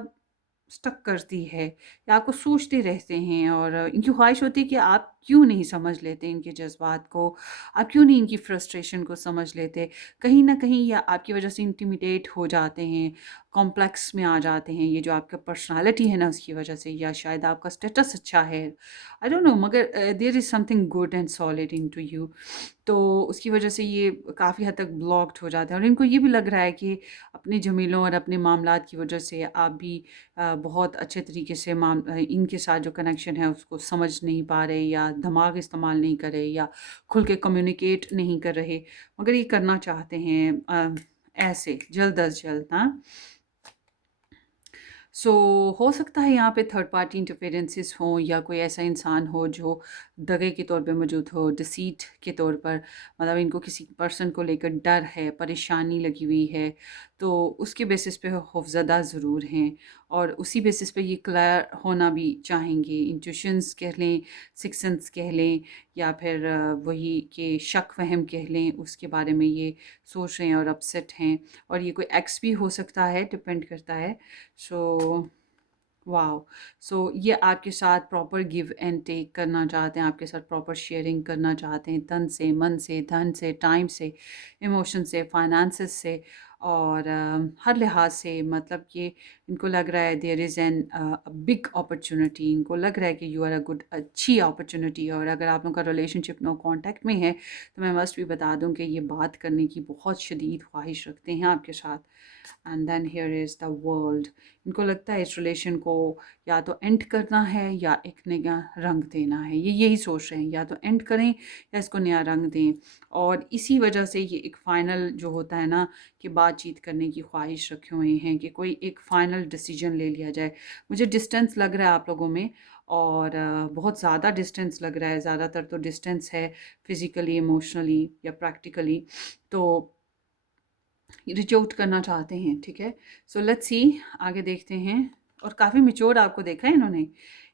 स्टक करती है, या आपको सोचते रहते हैं, और इनकी ख्वाहिश होती है कि आप क्यों नहीं समझ लेते इनके जज़्बात को, आप क्यों नहीं इनकी फ्रस्ट्रेशन को समझ लेते। कहीं न कहीं या आपकी वज़ह से इंटिमिडेट हो जाते हैं, कॉम्प्लेक्स में आ जाते हैं, ये जो आपका पर्सनैलिटी है ना उसकी वज़ह से, या शायद आपका स्टेटस अच्छा है, आई डोंट नो, मगर there is something good and solid into you. तो उसकी वजह से ये काफ़ी हद तक ब्लॉक्ड हो जाते हैं, और इनको ये भी लग रहा है कि अपने झमेलों और अपने मामलात की वजह से आप भी बहुत अच्छे तरीके से इनके साथ जो कनेक्शन है उसको समझ नहीं पा रहे, या दिमाग इस्तेमाल नहीं कर रहे, या खुल के कम्युनिकेट नहीं कर रहे, मगर ये करना चाहते हैं ऐसे जल्द अज़ जल्द। हाँ, सो हो सकता है यहाँ पे थर्ड पार्टी इंटरफेरेंसेस हों, या कोई ऐसा इंसान हो जो दगे के तौर पे मौजूद हो, डिसीट के तौर पर, मतलब इनको किसी पर्सन को लेकर डर है, परेशानी लगी हुई है, तो उसके बेसिस पे खौफज़दा ज़रूर हैं, और उसी बेसिस पे ये क्लियर होना भी चाहेंगे। इंट्यूशंस कह लें, सिक्स सेंस कह लें, या फिर वही कि शक वहम कह लें, उसके बारे में ये सोच रहे हैं और अपसेट हैं। और ये कोई एक्स भी हो सकता है, डिपेंड करता है। So wow! सो ये आपके साथ प्रॉपर गिव एंड टेक करना चाहते हैं, आपके साथ प्रॉपर शेयरिंग करना चाहते हैं, तन से, मन से, धन से, टाइम से, इमोशन से, फाइनेंसेस से, और हर लिहाज से, मतलब ये इनको लग रहा है there is an big opportunity. इनको लग रहा है कि यू आर अ गुड, अच्छी अपॉर्चुनिटी। और अगर आप लोगों का रिलेशनशिप नो कॉन्टैक्ट में है, तो मैं मस्ट भी बता दूँ कि ये बात करने की बहुत शदीद ख्वाहिश रखते हैं आपके साथ। And then here is the world. इनको लगता है इस रिलेशन को या तो एंड करना है, या एक नया रंग देना है। ये यही सोच रहे हैं, या तो एंड करें या इसको नया रंग दें। और इसी वजह से ये एक फ़ाइनल जो होता है ना, कि बातचीत करने की ख्वाहिश रखे हुए हैं, कि कोई एक फ़ाइनल डिसीजन ले लिया जाए। मुझे डिस्टेंस लग रहा है आप लोगों में, और बहुत ज़्यादा डिस्टेंस लग रहा है। ज़्यादातर तो डिस्टेंस है, फिज़िकली, इमोशनली, या प्रैक्टिकली। तो रीच आउट करना चाहते हैं, ठीक है। सो लेट्स सी, आगे देखते हैं। और काफ़ी मैच्योर आपको देखा है इन्होंने,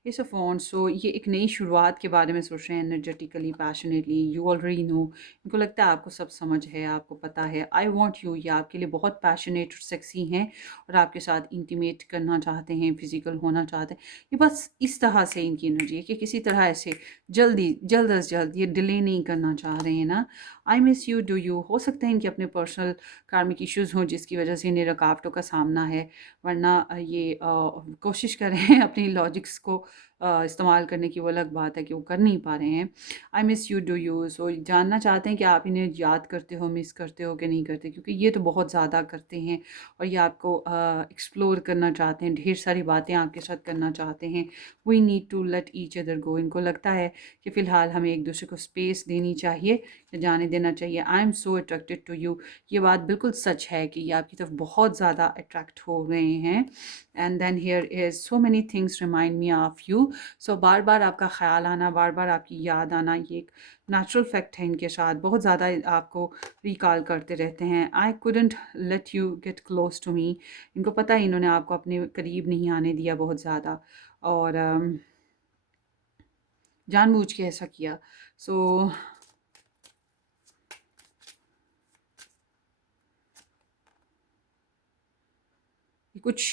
ये सब फोन। सो ये एक नई शुरुआत के बारे में सोच रहे हैं, energetically, passionately, you already know. इनको लगता है आपको सब समझ है, आपको पता है। आई वॉन्ट यू, ये आपके लिए बहुत पैशनेट और सेक्सी हैं, और आपके साथ इंटीमेट करना चाहते हैं, फिजिकल होना चाहते हैं। ये बस इस तरह से इनकी एनर्जी है कि किसी तरह ऐसे जल्द अज जल्द ये डिले नहीं करना चाह रहे हैं ना। आई मिस यू, डू यू। हो सकता है इनके अपने पर्सनल कार्मिक इश्यूज़ हों, जिसकी वजह से इन्हें रुकावटों का सामना है। वरना ये कोशिश कर रहे हैं अपनी लॉजिक्स को इस्तेमाल करने की। वो अलग बात है कि वो कर नहीं पा रहे हैं। I miss you, do you. So जानना चाहते हैं कि आप इन्हें याद करते हो, मिस करते हो कि नहीं करते, क्योंकि ये तो बहुत ज़्यादा करते हैं, और ये आपको एक्सप्लोर करना चाहते हैं, ढेर सारी बातें आपके साथ करना चाहते हैं। We need to let each other go. इनको लगता है कि फ़िलहाल हमें एक दूसरे को स्पेस देनी चाहिए, या जाने देना चाहिए। I am so attracted to you. ये बात बिल्कुल सच है कि ये आपकी तरफ बहुत ज़्यादा अट्रैक्ट हो गए हैं। And then here is so many things remind me of you. So बार बार आपका ख़्याल आना, बार बार आपकी याद आना, ये एक नेचुरल फैक्ट है इनके साथ। बहुत ज़्यादा आपको रिकॉल करते रहते हैं। I couldn't let you get close to me. इनको पता है इन्होंने आपको अपने करीब नहीं आने दिया बहुत ज़्यादा, और जानबूझ के ऐसा किया। सो कुछ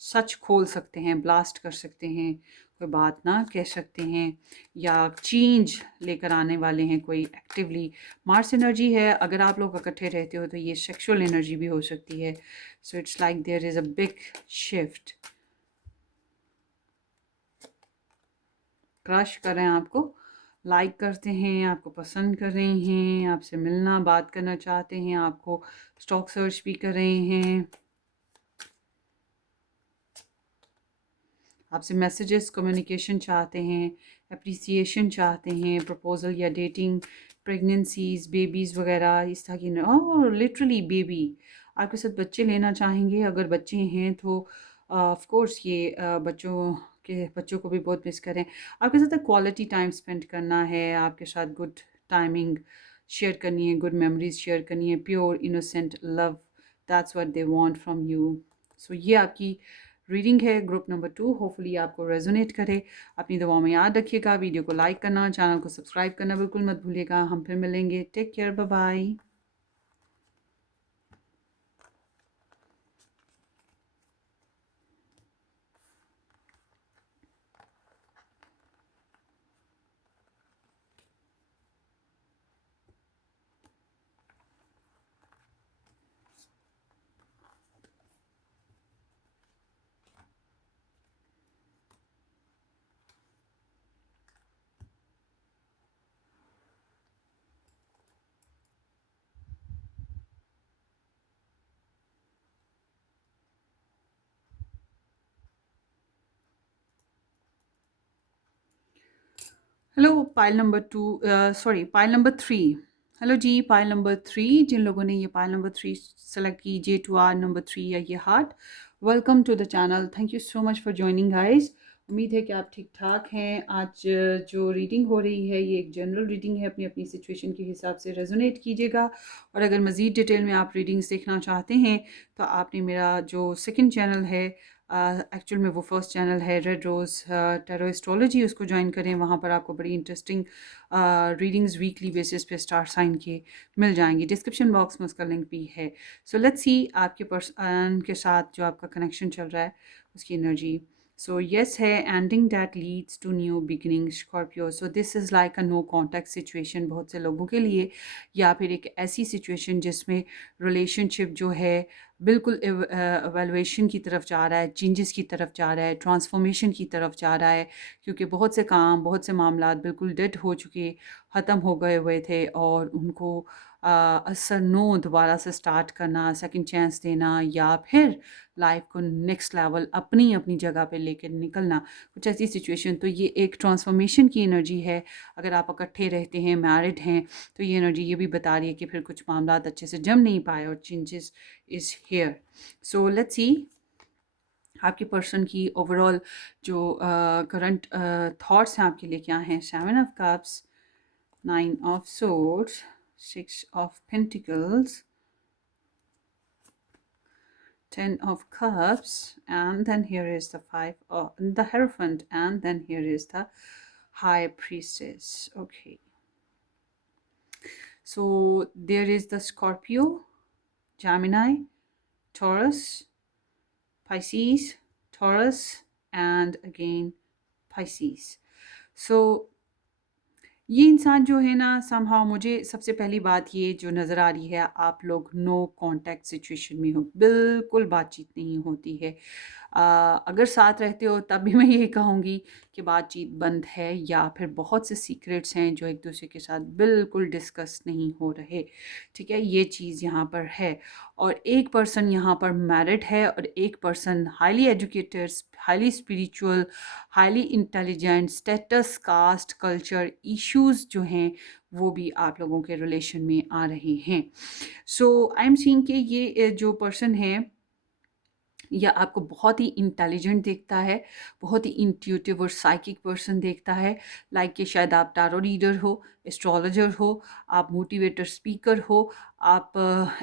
सच खोल सकते हैं, ब्लास्ट कर सकते हैं, कोई बात ना कह सकते हैं, या चेंज लेकर आने वाले हैं कोई एक्टिवली। मार्स एनर्जी है, अगर आप लोग इकट्ठे रहते हो तो ये सेक्सुअल एनर्जी भी हो सकती है। So it's like there is a big shift. Crush कर रहे हैं आपको, लाइक करते हैं, आपको पसंद कर रहे हैं, आपसे मिलना, बात करना चाहते हैं, आपको स्टॉक सर्च भी कर रहे हैं, आपसे मैसेजेस, कम्युनिकेशन चाहते हैं, अप्रिसिएशन चाहते हैं, प्रपोज़ल या डेटिंग, प्रेगनेंसीज़, बेबीज़ वगैरह इस तरह की। लिटरली बेबी, आपके साथ बच्चे लेना चाहेंगे। अगर बच्चे हैं तो ऑफ कोर्स ये बच्चों को भी बहुत मिस करें। आपके साथ क्वालिटी टाइम स्पेंड करना है, आपके साथ गुड टाइमिंग शेयर करनी है, गुड मेमोरीज शेयर करनी है, pure innocent love, that's what they want from you. So ये आपकी रीडिंग है ग्रुप नंबर 2। होपफुली आपको रेजोनेट करे। अपनी दुआओं में याद रखिएगा। वीडियो को लाइक करना, चैनल को सब्सक्राइब करना बिल्कुल मत भूलिएगा। हम फिर मिलेंगे। Take care, bye bye. Hello pile number 2, sorry pile number 3। Hello जी, पाइल नंबर 3। जिन लोगों ने ये पाइल नंबर 3 सेलेक्ट की, जे टू आर नंबर 3 या ये heart, welcome to the channel. Thank you so much for joining guys. उम्मीद है कि आप ठीक ठाक हैं। आज जो रीडिंग हो रही है ये एक जनरल रीडिंग है, अपनी अपनी सिचुएशन के हिसाब से रेजोनेट कीजिएगा। और अगर मज़ीद डिटेल में आप रीडिंग्स देखना चाहते हैं तो आपने मेरा जो सेकंड चैनल है, एक्चुअल में वो फर्स्ट चैनल है रेड रोज़ टैरो एस्ट्रोलॉजी, उसको ज्वाइन करें। वहाँ पर आपको बड़ी इंटरेस्टिंग रीडिंग्स वीकली बेसिस पे स्टार साइन के मिल जाएंगी। डिस्क्रिप्शन बॉक्स में उसका लिंक भी है। सो लेट्स सी आपके पर्सन के साथ जो आपका कनेक्शन चल रहा है उसकी एनर्जी। सो येस है, ending that leads to new beginning Scorpio. So this is like a no contact situation बहुत से लोगों के लिए, या फिर एक ऐसी सिचुएशन जिसमें रिलेशनशिप जो है बिल्कुल एवेलुएशन की तरफ जा रहा है, चेंजेस की तरफ जा रहा है, ट्रांसफॉर्मेशन की तरफ जा रहा है। क्योंकि बहुत से काम, बहुत से मामलात बिल्कुल डेड हो चुके, ख़त्म हो गए हुए थे, और उनको असर नो दोबारा से स्टार्ट करना, सेकंड चांस देना, या फिर लाइफ को नेक्स्ट लेवल अपनी अपनी जगह पे लेकर निकलना, कुछ ऐसी सिचुएशन। तो ये एक ट्रांसफॉर्मेशन की एनर्जी है। अगर आप इकट्ठे रहते हैं, मैरिड हैं, तो ये एनर्जी ये भी बता रही है कि फिर कुछ मामलात अच्छे से जम नहीं पाए और changes is here. So let's सी आपके पर्सन की ओवरऑल जो करंट थॉट्स हैं आपके लिए क्या हैं। 7 of cups, 9 of swords, 6 of pentacles, 10 of cups, and then here is the 5 of the hierophant, and then here is the high priestess. Okay, so there is the Scorpio, Gemini, Taurus, Pisces, Taurus, and again Pisces. So ये इंसान जो है ना, somehow मुझे सबसे पहली बात ये जो नज़र आ रही है, आप लोग नो कांटेक्ट सिचुएशन में हो, बिल्कुल बातचीत नहीं होती है। अगर साथ रहते हो तब भी मैं यही कहूँगी कि बातचीत बंद है, या फिर बहुत से सीक्रेट्स हैं जो एक दूसरे के साथ बिल्कुल डिस्कस नहीं हो रहे। ठीक है, ये चीज़ यहाँ पर है। और एक पर्सन यहाँ पर मैरिड है, और एक person highly educated, highly spiritual, highly intelligent, status, caste, culture issues जो हैं वो भी आप लोगों के रिलेशन में आ रहे हैं। सो आई एम सीइंग कि ये जो पर्सन है या आपको बहुत ही इंटेलिजेंट देखता है, बहुत ही इंट्यूटिव और साइकिक पर्सन देखता है। लाइक कि शायद आप टैरो रीडर हो, एस्ट्रोलॉजर हो, आप मोटिवेटर स्पीकर हो, आप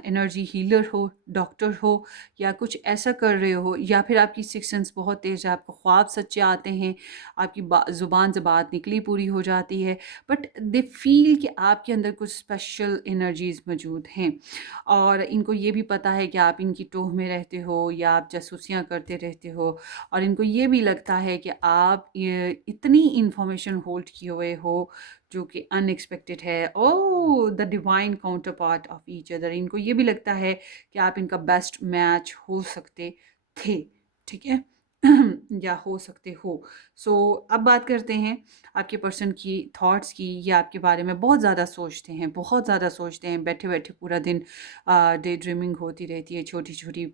एनर्जी हीलर हो, डॉक्टर हो, या कुछ ऐसा कर रहे हो, या फिर आपकी सिक्स सेंस बहुत तेज़ है, आपको ख्वाब सच्चे आते हैं, आपकी ज़ुबान से बात निकली पूरी हो जाती है, बट दे फील कि आपके अंदर कुछ स्पेशल एनर्जीज़ मौजूद हैं। और इनको ये भी पता है कि आप इनकी टोह में रहते हो या आप जासूसियाँ करते रहते हो, और इनको ये भी लगता है कि आप ये इतनी इंफॉर्मेशन होल्ड किए हुए हो जो कि अनएक्सपेक्टेड है। Oh the divine counterpart of each other. इनको ये भी लगता है कि आप इनका बेस्ट मैच हो सकते थे। ठीक है या हो सकते हो। सो अब बात करते हैं आपके पर्सन की थॉट्स की। ये आपके बारे में बहुत ज़्यादा सोचते हैं, बहुत ज़्यादा सोचते हैं, बैठे-बैठे पूरा दिन डे ड्रीमिंग होती रहती है, छोटी-छोटी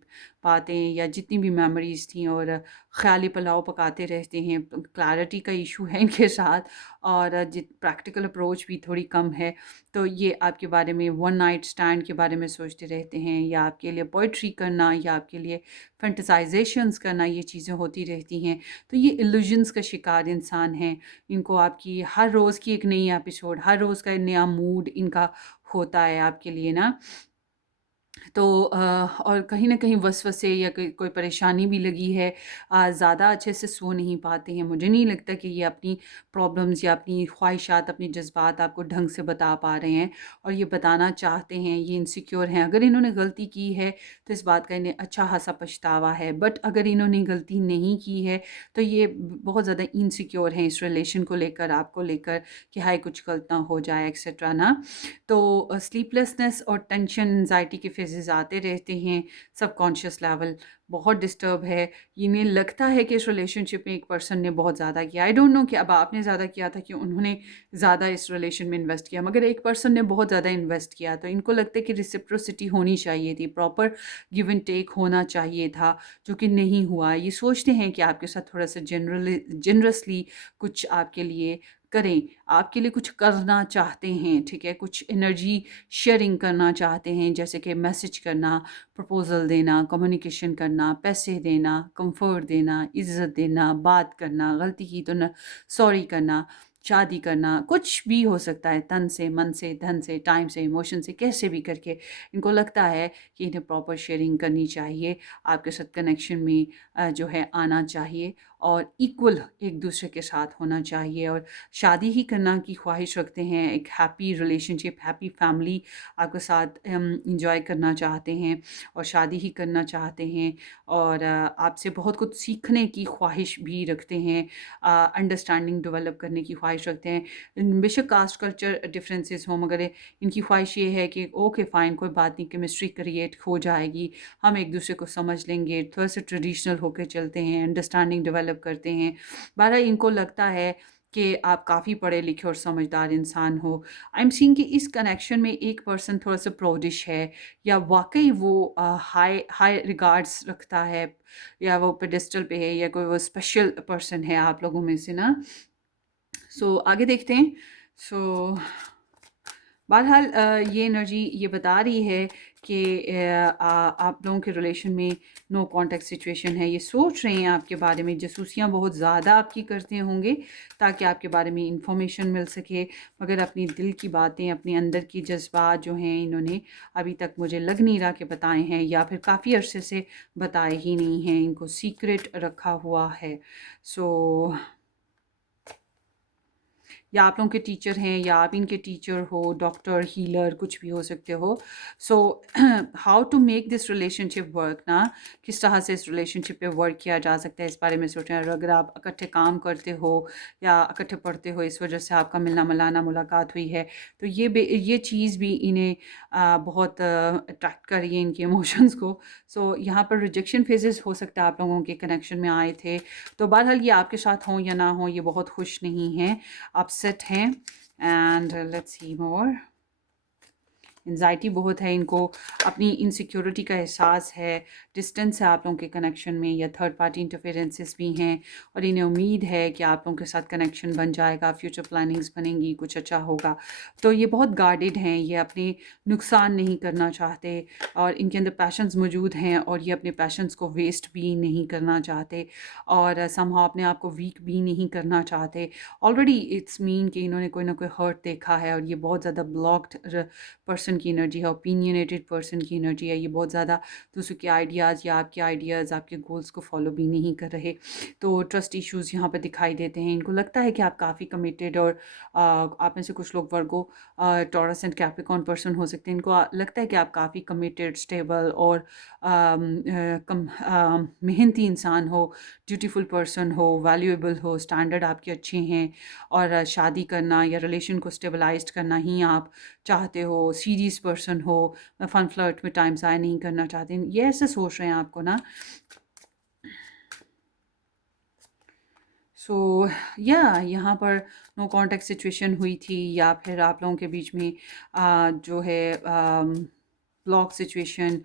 बातें या जितनी भी मेमोरीज़ थी, और ख़्याली पुलाव पकाते रहते हैं। क्लैरिटी का इशू है इनके साथ, और जित प्रैक्टिकल अप्रोच भी थोड़ी कम है। तो ये आपके बारे में वन नाइट स्टैंड के बारे में सोचते रहते हैं, या आपके लिए पोएट्री करना, या आपके लिए फैंटेसाइजेशंस करना, ये चीज़ें होती रहती हैं। तो ये इल्यूजन्स का शिकार इंसान हैं। इनको आपकी हर रोज़ की एक नई एपिसोड, हर रोज़ का नया मूड इनका होता है आपके लिए ना। तो और कहीं न कहीं वसवसे या कोई परेशानी भी लगी है, ज़्यादा अच्छे से सो नहीं पाते हैं। मुझे नहीं लगता कि ये अपनी प्रॉब्लम्स या अपनी ख़्वाहिशात, अपने जज़्बात आपको ढंग से बता पा रहे हैं, और ये बताना चाहते हैं, ये इनसिक्योर हैं। अगर इन्होंने गलती की है, तो इस बात का इन्हें अच्छा-ख़ासा पछतावा है। बट अगर इन्होंने गलती नहीं की है, तो ये बहुत ज़्यादा इनसिक्योर हैं इस रिलेशन को लेकर, आपको लेकर, कि हाय कुछ गलत ना हो जाए एक्सेट्रा ना। तो स्लीपलेसनेस और टेंशन, एंजाइटी के फेजेस आते रहते हैं। सबकॉन्शियस लेवल बहुत डिस्टर्ब है। इन्हें लगता है कि इस रिलेशनशिप में एक पर्सन ने बहुत ज़्यादा किया। आई डोंट नो कि अब आपने ज़्यादा किया था कि उन्होंने ज़्यादा इस रिलेशन में इन्वेस्ट किया, मगर एक पर्सन ने बहुत ज़्यादा इन्वेस्ट किया, तो इनको लगता है कि रिसिप्रोसिटी होनी चाहिए थी, प्रॉपर गिव एंड टेक होना चाहिए था, जो कि नहीं हुआ। ये सोचते हैं कि आपके साथ थोड़ा सा जनरसली कुछ आपके लिए करें, आपके लिए कुछ करना चाहते हैं, ठीक है? कुछ एनर्जी शेयरिंग करना चाहते हैं, जैसे कि मैसेज करना, प्रपोज़ल देना, कम्युनिकेशन करना, पैसे देना, कंफर्ट देना, इज़्ज़त देना, बात करना, गलती की तो न सॉरी करना, शादी करना, कुछ भी हो सकता है, तन से, मन से, धन से, टाइम से, इमोशन से, कैसे भी करके इनको लगता है कि इन्हें प्रॉपर शेयरिंग करनी चाहिए, आपके साथ कनेक्शन में जो है आना चाहिए, और इक्वल एक दूसरे के साथ होना चाहिए, और शादी ही करना की ख्वाहिश रखते हैं। एक हैप्पी रिलेशनशिप, हैप्पी फैमिली आपके साथ इंजॉय करना चाहते हैं, और शादी ही करना चाहते हैं, और आपसे बहुत कुछ सीखने की ख्वाहिश भी रखते हैं, अंडरस्टैंडिंग डेवलप करने की ख्वाहिश रखते हैं। बेशक कास्ट कल्चर डिफरेंसेस हों, मगर इनकी ख्वाहिश ये है कि ओके फ़ाइन, कोई बात नहीं, केमिस्ट्री क्रिएट हो जाएगी, हम एक दूसरे को समझ लेंगे, थोड़ा सा ट्रेडिशनल होकर चलते हैं, अंडरस्टैंडिंग डेवलप करते हैं। बहरहाल इनको लगता है कि आप काफ़ी पढ़े लिखे और समझदार इंसान हो। आई एम सीइंग कि इस कनेक्शन में एक पर्सन थोड़ा-सा प्राउडिश है, या वाक़ई वो हाई हाई रिगार्ड्स रखता है, या वो पेडेस्टल पे है, या कोई वो स्पेशल पर्सन है आप लोगों में से ना। सो आगे देखते हैं। सो बहरहाल ये एनर्जी ये बता रही है कि आप लोगों के रिलेशन में नो कॉन्टैक्ट सिचुएशन है। ये सोच रहे हैं आपके बारे में, जासूसियाँ बहुत ज़्यादा आपकी करते होंगे, ताकि आपके बारे में इंफॉर्मेशन मिल सके, मगर अपनी दिल की बातें, अपने अंदर की जज्बात जो हैं, इन्होंने अभी तक मुझे लग नहीं रहा कि बताए हैं, या फिर काफ़ी अरसे से बताए ही नहीं हैं, इनको सीक्रेट रखा हुआ है। सो या आप लोगों के टीचर हैं, या आप इनके टीचर हो, डॉक्टर, हीलर, कुछ भी हो सकते हो। So how to make this relationship work ना, किस तरह से इस रिलेशनशिप पे वर्क किया जा सकता है, इस बारे में सोचें। और अगर आप इकट्ठे काम करते हो या इकट्ठे पढ़ते हो, इस वजह से आपका मिलना मिलाना मुलाकात हुई है, तो ये चीज़ भी इन्हें बहुत अट्रैक्ट कर रही है, इनके इमोशंस को। सो यहाँ पर रिजेक्शन फेजेस हो सकता है आप लोगों के कनेक्शन में आए थे। तो बहरहाल ये आपके साथ हों या ना हों, ये बहुत खुश नहीं हैं, अपसेट हैं। And let's see more. Anxiety बहुत है इनको, अपनी इनसिक्योरिटी का एहसास है, डिस्टेंस है आप लोगों के कनेक्शन में, या थर्ड पार्टी इंटरफेरेंसेस भी हैं, और इन्हें उम्मीद है कि आप लोगों के साथ कनेक्शन बन जाएगा, फ्यूचर प्लानिंग्स बनेंगी, कुछ अच्छा होगा। तो ये बहुत गार्डेड हैं, ये अपने नुकसान नहीं करना चाहते, और इनके अंदर पैशंस मौजूद हैं, और ये अपने पैशंस को वेस्ट भी नहीं करना चाहते, और समहाउ अपने आप को वीक भी नहीं करना चाहते। ऑलरेडी इट्स मीन कि इन्होंने कोई ना कोई हर्ट देखा है, और ये बहुत ज़्यादा ब्लॉक्ड पर्सन की एनर्जी है, ओपिनियनेटेड पर्सन की एनर्जी है। ये बहुत ज़्यादा दूसरों के आइडियाज़ या आपके आइडियाज़, आपके गोल्स को फॉलो भी नहीं कर रहे। तो ट्रस्ट इश्यूज़ यहाँ पर दिखाई देते हैं। इनको लगता है कि आप काफ़ी कमिटेड, और आप में से कुछ लोग वर्गो, टॉरस एंड कैप्रिकॉर्न पर्सन हो सकते हैं। इनको लगता है कि आप काफ़ी कमिटेड, स्टेबल, और मेहनती इंसान हो, ड्यूटीफुल पर्सन हो, वैल्यूएबल हो, स्टैंडर्ड आपके अच्छे हैं, और शादी करना या रिलेशन को स्टेबलाइज्ड करना ही आप चाहते हो, सीरियस पर्सन हो, फन फ्लर्ट में टाइम ज़ाया नहीं करना चाहते। ये ऐसे सोच रहे हैं आपको ना। सो या यहाँ पर नो कांटेक्ट सिचुएशन हुई थी, या फिर आप लोगों के बीच में जो है ब्लॉक सिचुएशन,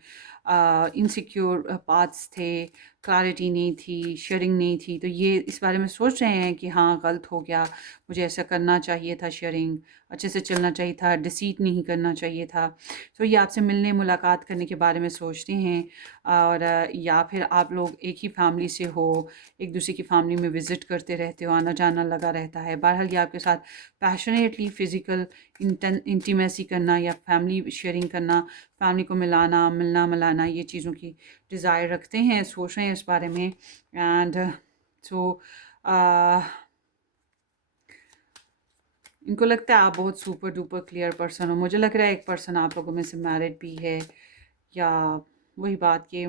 इनसिक्योर पाथ्स थे, क्लैरिटी नहीं थी, शेयरिंग नहीं थी, तो ये इस बारे में सोच रहे हैं कि हाँ गलत हो गया, मुझे ऐसा करना चाहिए था, शेयरिंग अच्छे से चलना चाहिए था, डिसीट नहीं करना चाहिए था। तो ये आपसे मिलने मुलाकात करने के बारे में सोचते हैं, और या फिर आप लोग एक ही फैमिली से हो, एक दूसरे की फैमिली में विज़िट करते रहते हो, आना जाना लगा रहता है। बहरहाल ये आपके साथ पैशनेटली फ़िज़िकल इंटीमेसी करना या फैमिली शेयरिंग करना, फैमिली को मिलाना, मिलना मिलाना, ये चीज़ों की डिज़ायर रखते हैं, सोच रहे हैं इस बारे में। एंड सो इनको लगता है आप बहुत सुपर डुपर क्लियर पर्सन हो। मुझे लग रहा है एक पर्सन आप लोगों में से मैरिड भी है, या वही बात कि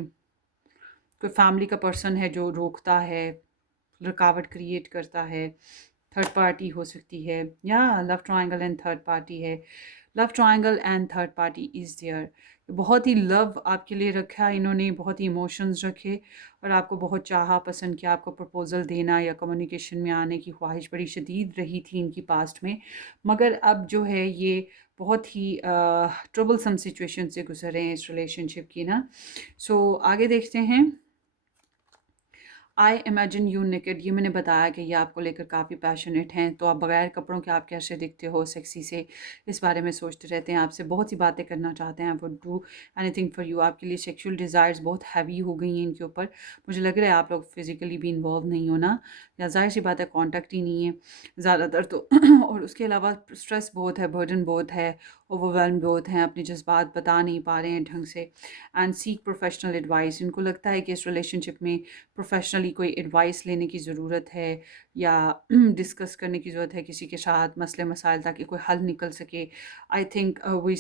कोई फैमिली का पर्सन है जो रोकता है, रुकावट क्रिएट करता है। थर्ड पार्टी हो सकती है, या love triangle and third party है। Love triangle and third party is there. बहुत ही लव आपके लिए रखा है इन्होंने, बहुत ही इमोशंस रखे, और आपको बहुत चाहा, पसंद किया, आपको प्रपोज़ल देना या कम्युनिकेशन में आने की ख्वाहिश बड़ी शदीद रही थी इनकी पास्ट में। मगर अब जो है ये बहुत ही ट्रबलसम सिचुएशन से गुजर रहे हैं इस रिलेशनशिप की ना। सो आगे देखते हैं। आई इमेजिन यू नेकेड, ये मैंने बताया कि ये आपको लेकर काफ़ी पैशनेट हैं, तो आप बगैर कपड़ों के आप कैसे दिखते हो सेक्सी से, इस बारे में सोचते रहते हैं, आपसे बहुत सी बातें करना चाहते हैं, वो डू एनीथिंग फॉर यू। आपके लिए सेक्सुअल डिज़ायर्स बहुत हैवी हो गई हैं इनके ऊपर। मुझे लग रहा है आप लोग फिज़िकली भी इन्वॉल्व नहीं हो ना, या ज़ाहिर सी बात है कॉन्टैक्ट ही नहीं है ज़्यादातर तो और उसके अलावा स्ट्रेस बहुत है, बर्डन बहुत है, ओवरवेलम बहुत हैं, अपने जज्बात बता नहीं पा रहे हैं ढंग से। एंड सीक प्रोफेशनल एडवाइस, इनको लगता है कि इस रिलेशनशिप में प्रोफेशनली कोई एडवाइस लेने की ज़रूरत है, या डिस्कस करने की ज़रूरत है किसी के साथ मसले मसाइल, ताकि कोई हल निकल सके। I think we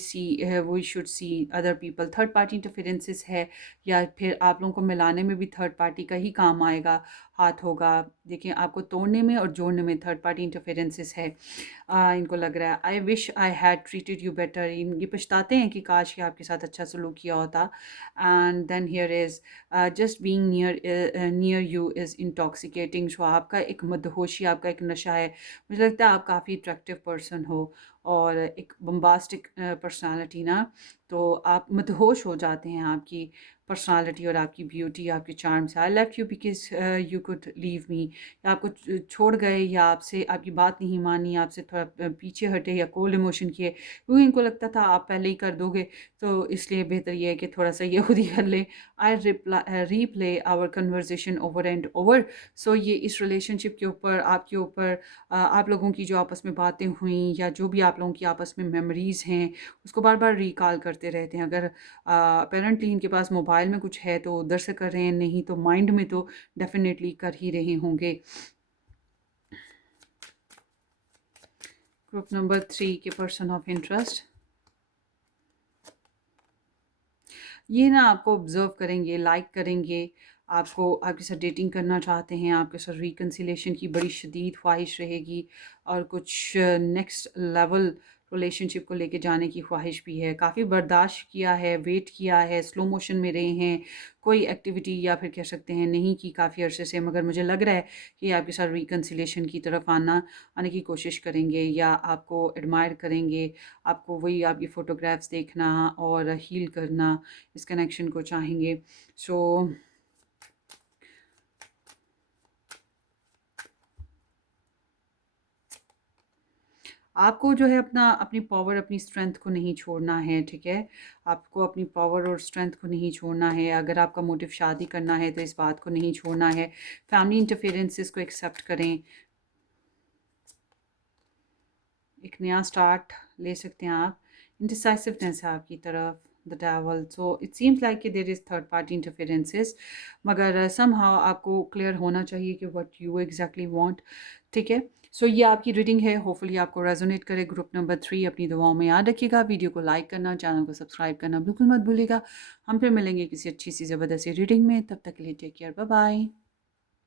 should see other people. Third party interferences है, या फिर आप लोगों को मिलाने में भी थर्ड पार्टी का ही काम आएगा, हाथ होगा। देखिए आपको तोड़ने में और जोड़ने में थर्ड पार्टी इंटरफेरेंसेस है। इनको लग रहा है I wish I had treated you better, ये पछताते हैं कि काश ये आपके साथ अच्छा सलूक किया होता। And then here is just being near you is intoxicating. So आपका एक मदहोशी, आपका एक नशा है। मुझे लगता है आप काफ़ी अट्रैक्टिव पर्सन हो, और एक बम्बास्टिक पर्सनालिटी ना, तो आप मदहोश हो जाते हैं आपकी पर्सनालिटी और आपकी ब्यूटी, आपके चार्म से। I left you because you could leave me, या आपको छोड़ गए, या आपसे आपकी बात नहीं मानी, आपसे थोड़ा पीछे हटे, या कोल्ड इमोशन किए, क्योंकि इनको लगता था आप पहले ही कर दोगे, तो इसलिए बेहतर ये है कि थोड़ा सा ये खुद ही कर लें। I replay our conversation over and over. So ये इस रिलेशनशिप के ऊपर, आपके ऊपर, आप लोगों की जो आपस में बातें हुई, या जो भी आप लोगों की आपस में मेमोरीज़ हैं, उसको बार बार रिकॉल करते रहते हैं। अगर अपेरेंटली इनके पास मोबाइल में कुछ है तो उधर से कर रहे हैं, नहीं तो माइंड में तो डेफिनेटली कर ही रहे होंगे। ग्रुप नंबर 3 के पर्सन ऑफ इंटरेस्ट, ये ना आपको ऑब्ज़र्व करेंगे, लाइक करेंगे, आपको आपके साथ डेटिंग करना चाहते हैं, आपके साथ रिकन्सिलेशन की बड़ी शदीद ख्वाहिश रहेगी, और कुछ नेक्स्ट लेवल रिलेशनशिप को लेके जाने की ख्वाहिश भी है। काफ़ी बर्दाश्त किया है, वेट किया है, स्लो मोशन में रहे हैं, कोई एक्टिविटी या फिर कह सकते हैं नहीं की काफ़ी अरसे से, मगर मुझे लग रहा है कि आपके साथ रिकन्सिलेशन की तरफ आने की कोशिश करेंगे, या आपको एडमायर करेंगे, आपको वही आपकी फ़ोटोग्राफ्स देखना और हील करना, इस कनेक्शन को चाहेंगे। सो आपको जो है अपनी पावर, अपनी स्ट्रेंथ को नहीं छोड़ना है, ठीक है? आपको अपनी पावर और स्ट्रेंथ को नहीं छोड़ना है। अगर आपका मोटिव शादी करना है तो इस बात को नहीं छोड़ना है। फैमिली इंटरफेरेंसेस को एक्सेप्ट करें। एक नया स्टार्ट ले सकते हैं आप। इंडिसाइसिवनेस है आपकी तरफ, the devil. So it seems like कि there is third party interferences, मगर समहाउ आपको क्लियर होना चाहिए कि व्हाट यू एग्जैक्टली वांट, ठीक है? सो ये आपकी रीडिंग है, होपफुली आपको रेजोनेट करे। ग्रुप नंबर 3 अपनी दुआओं में याद रखिएगा। वीडियो को लाइक करना, चैनल को सब्सक्राइब करना बिल्कुल मत भूलिएगा। हम फिर मिलेंगे किसी अच्छी सी ज़बरदस्ती रीडिंग में, तब तक के लिए टेक केयर, बाय बाय।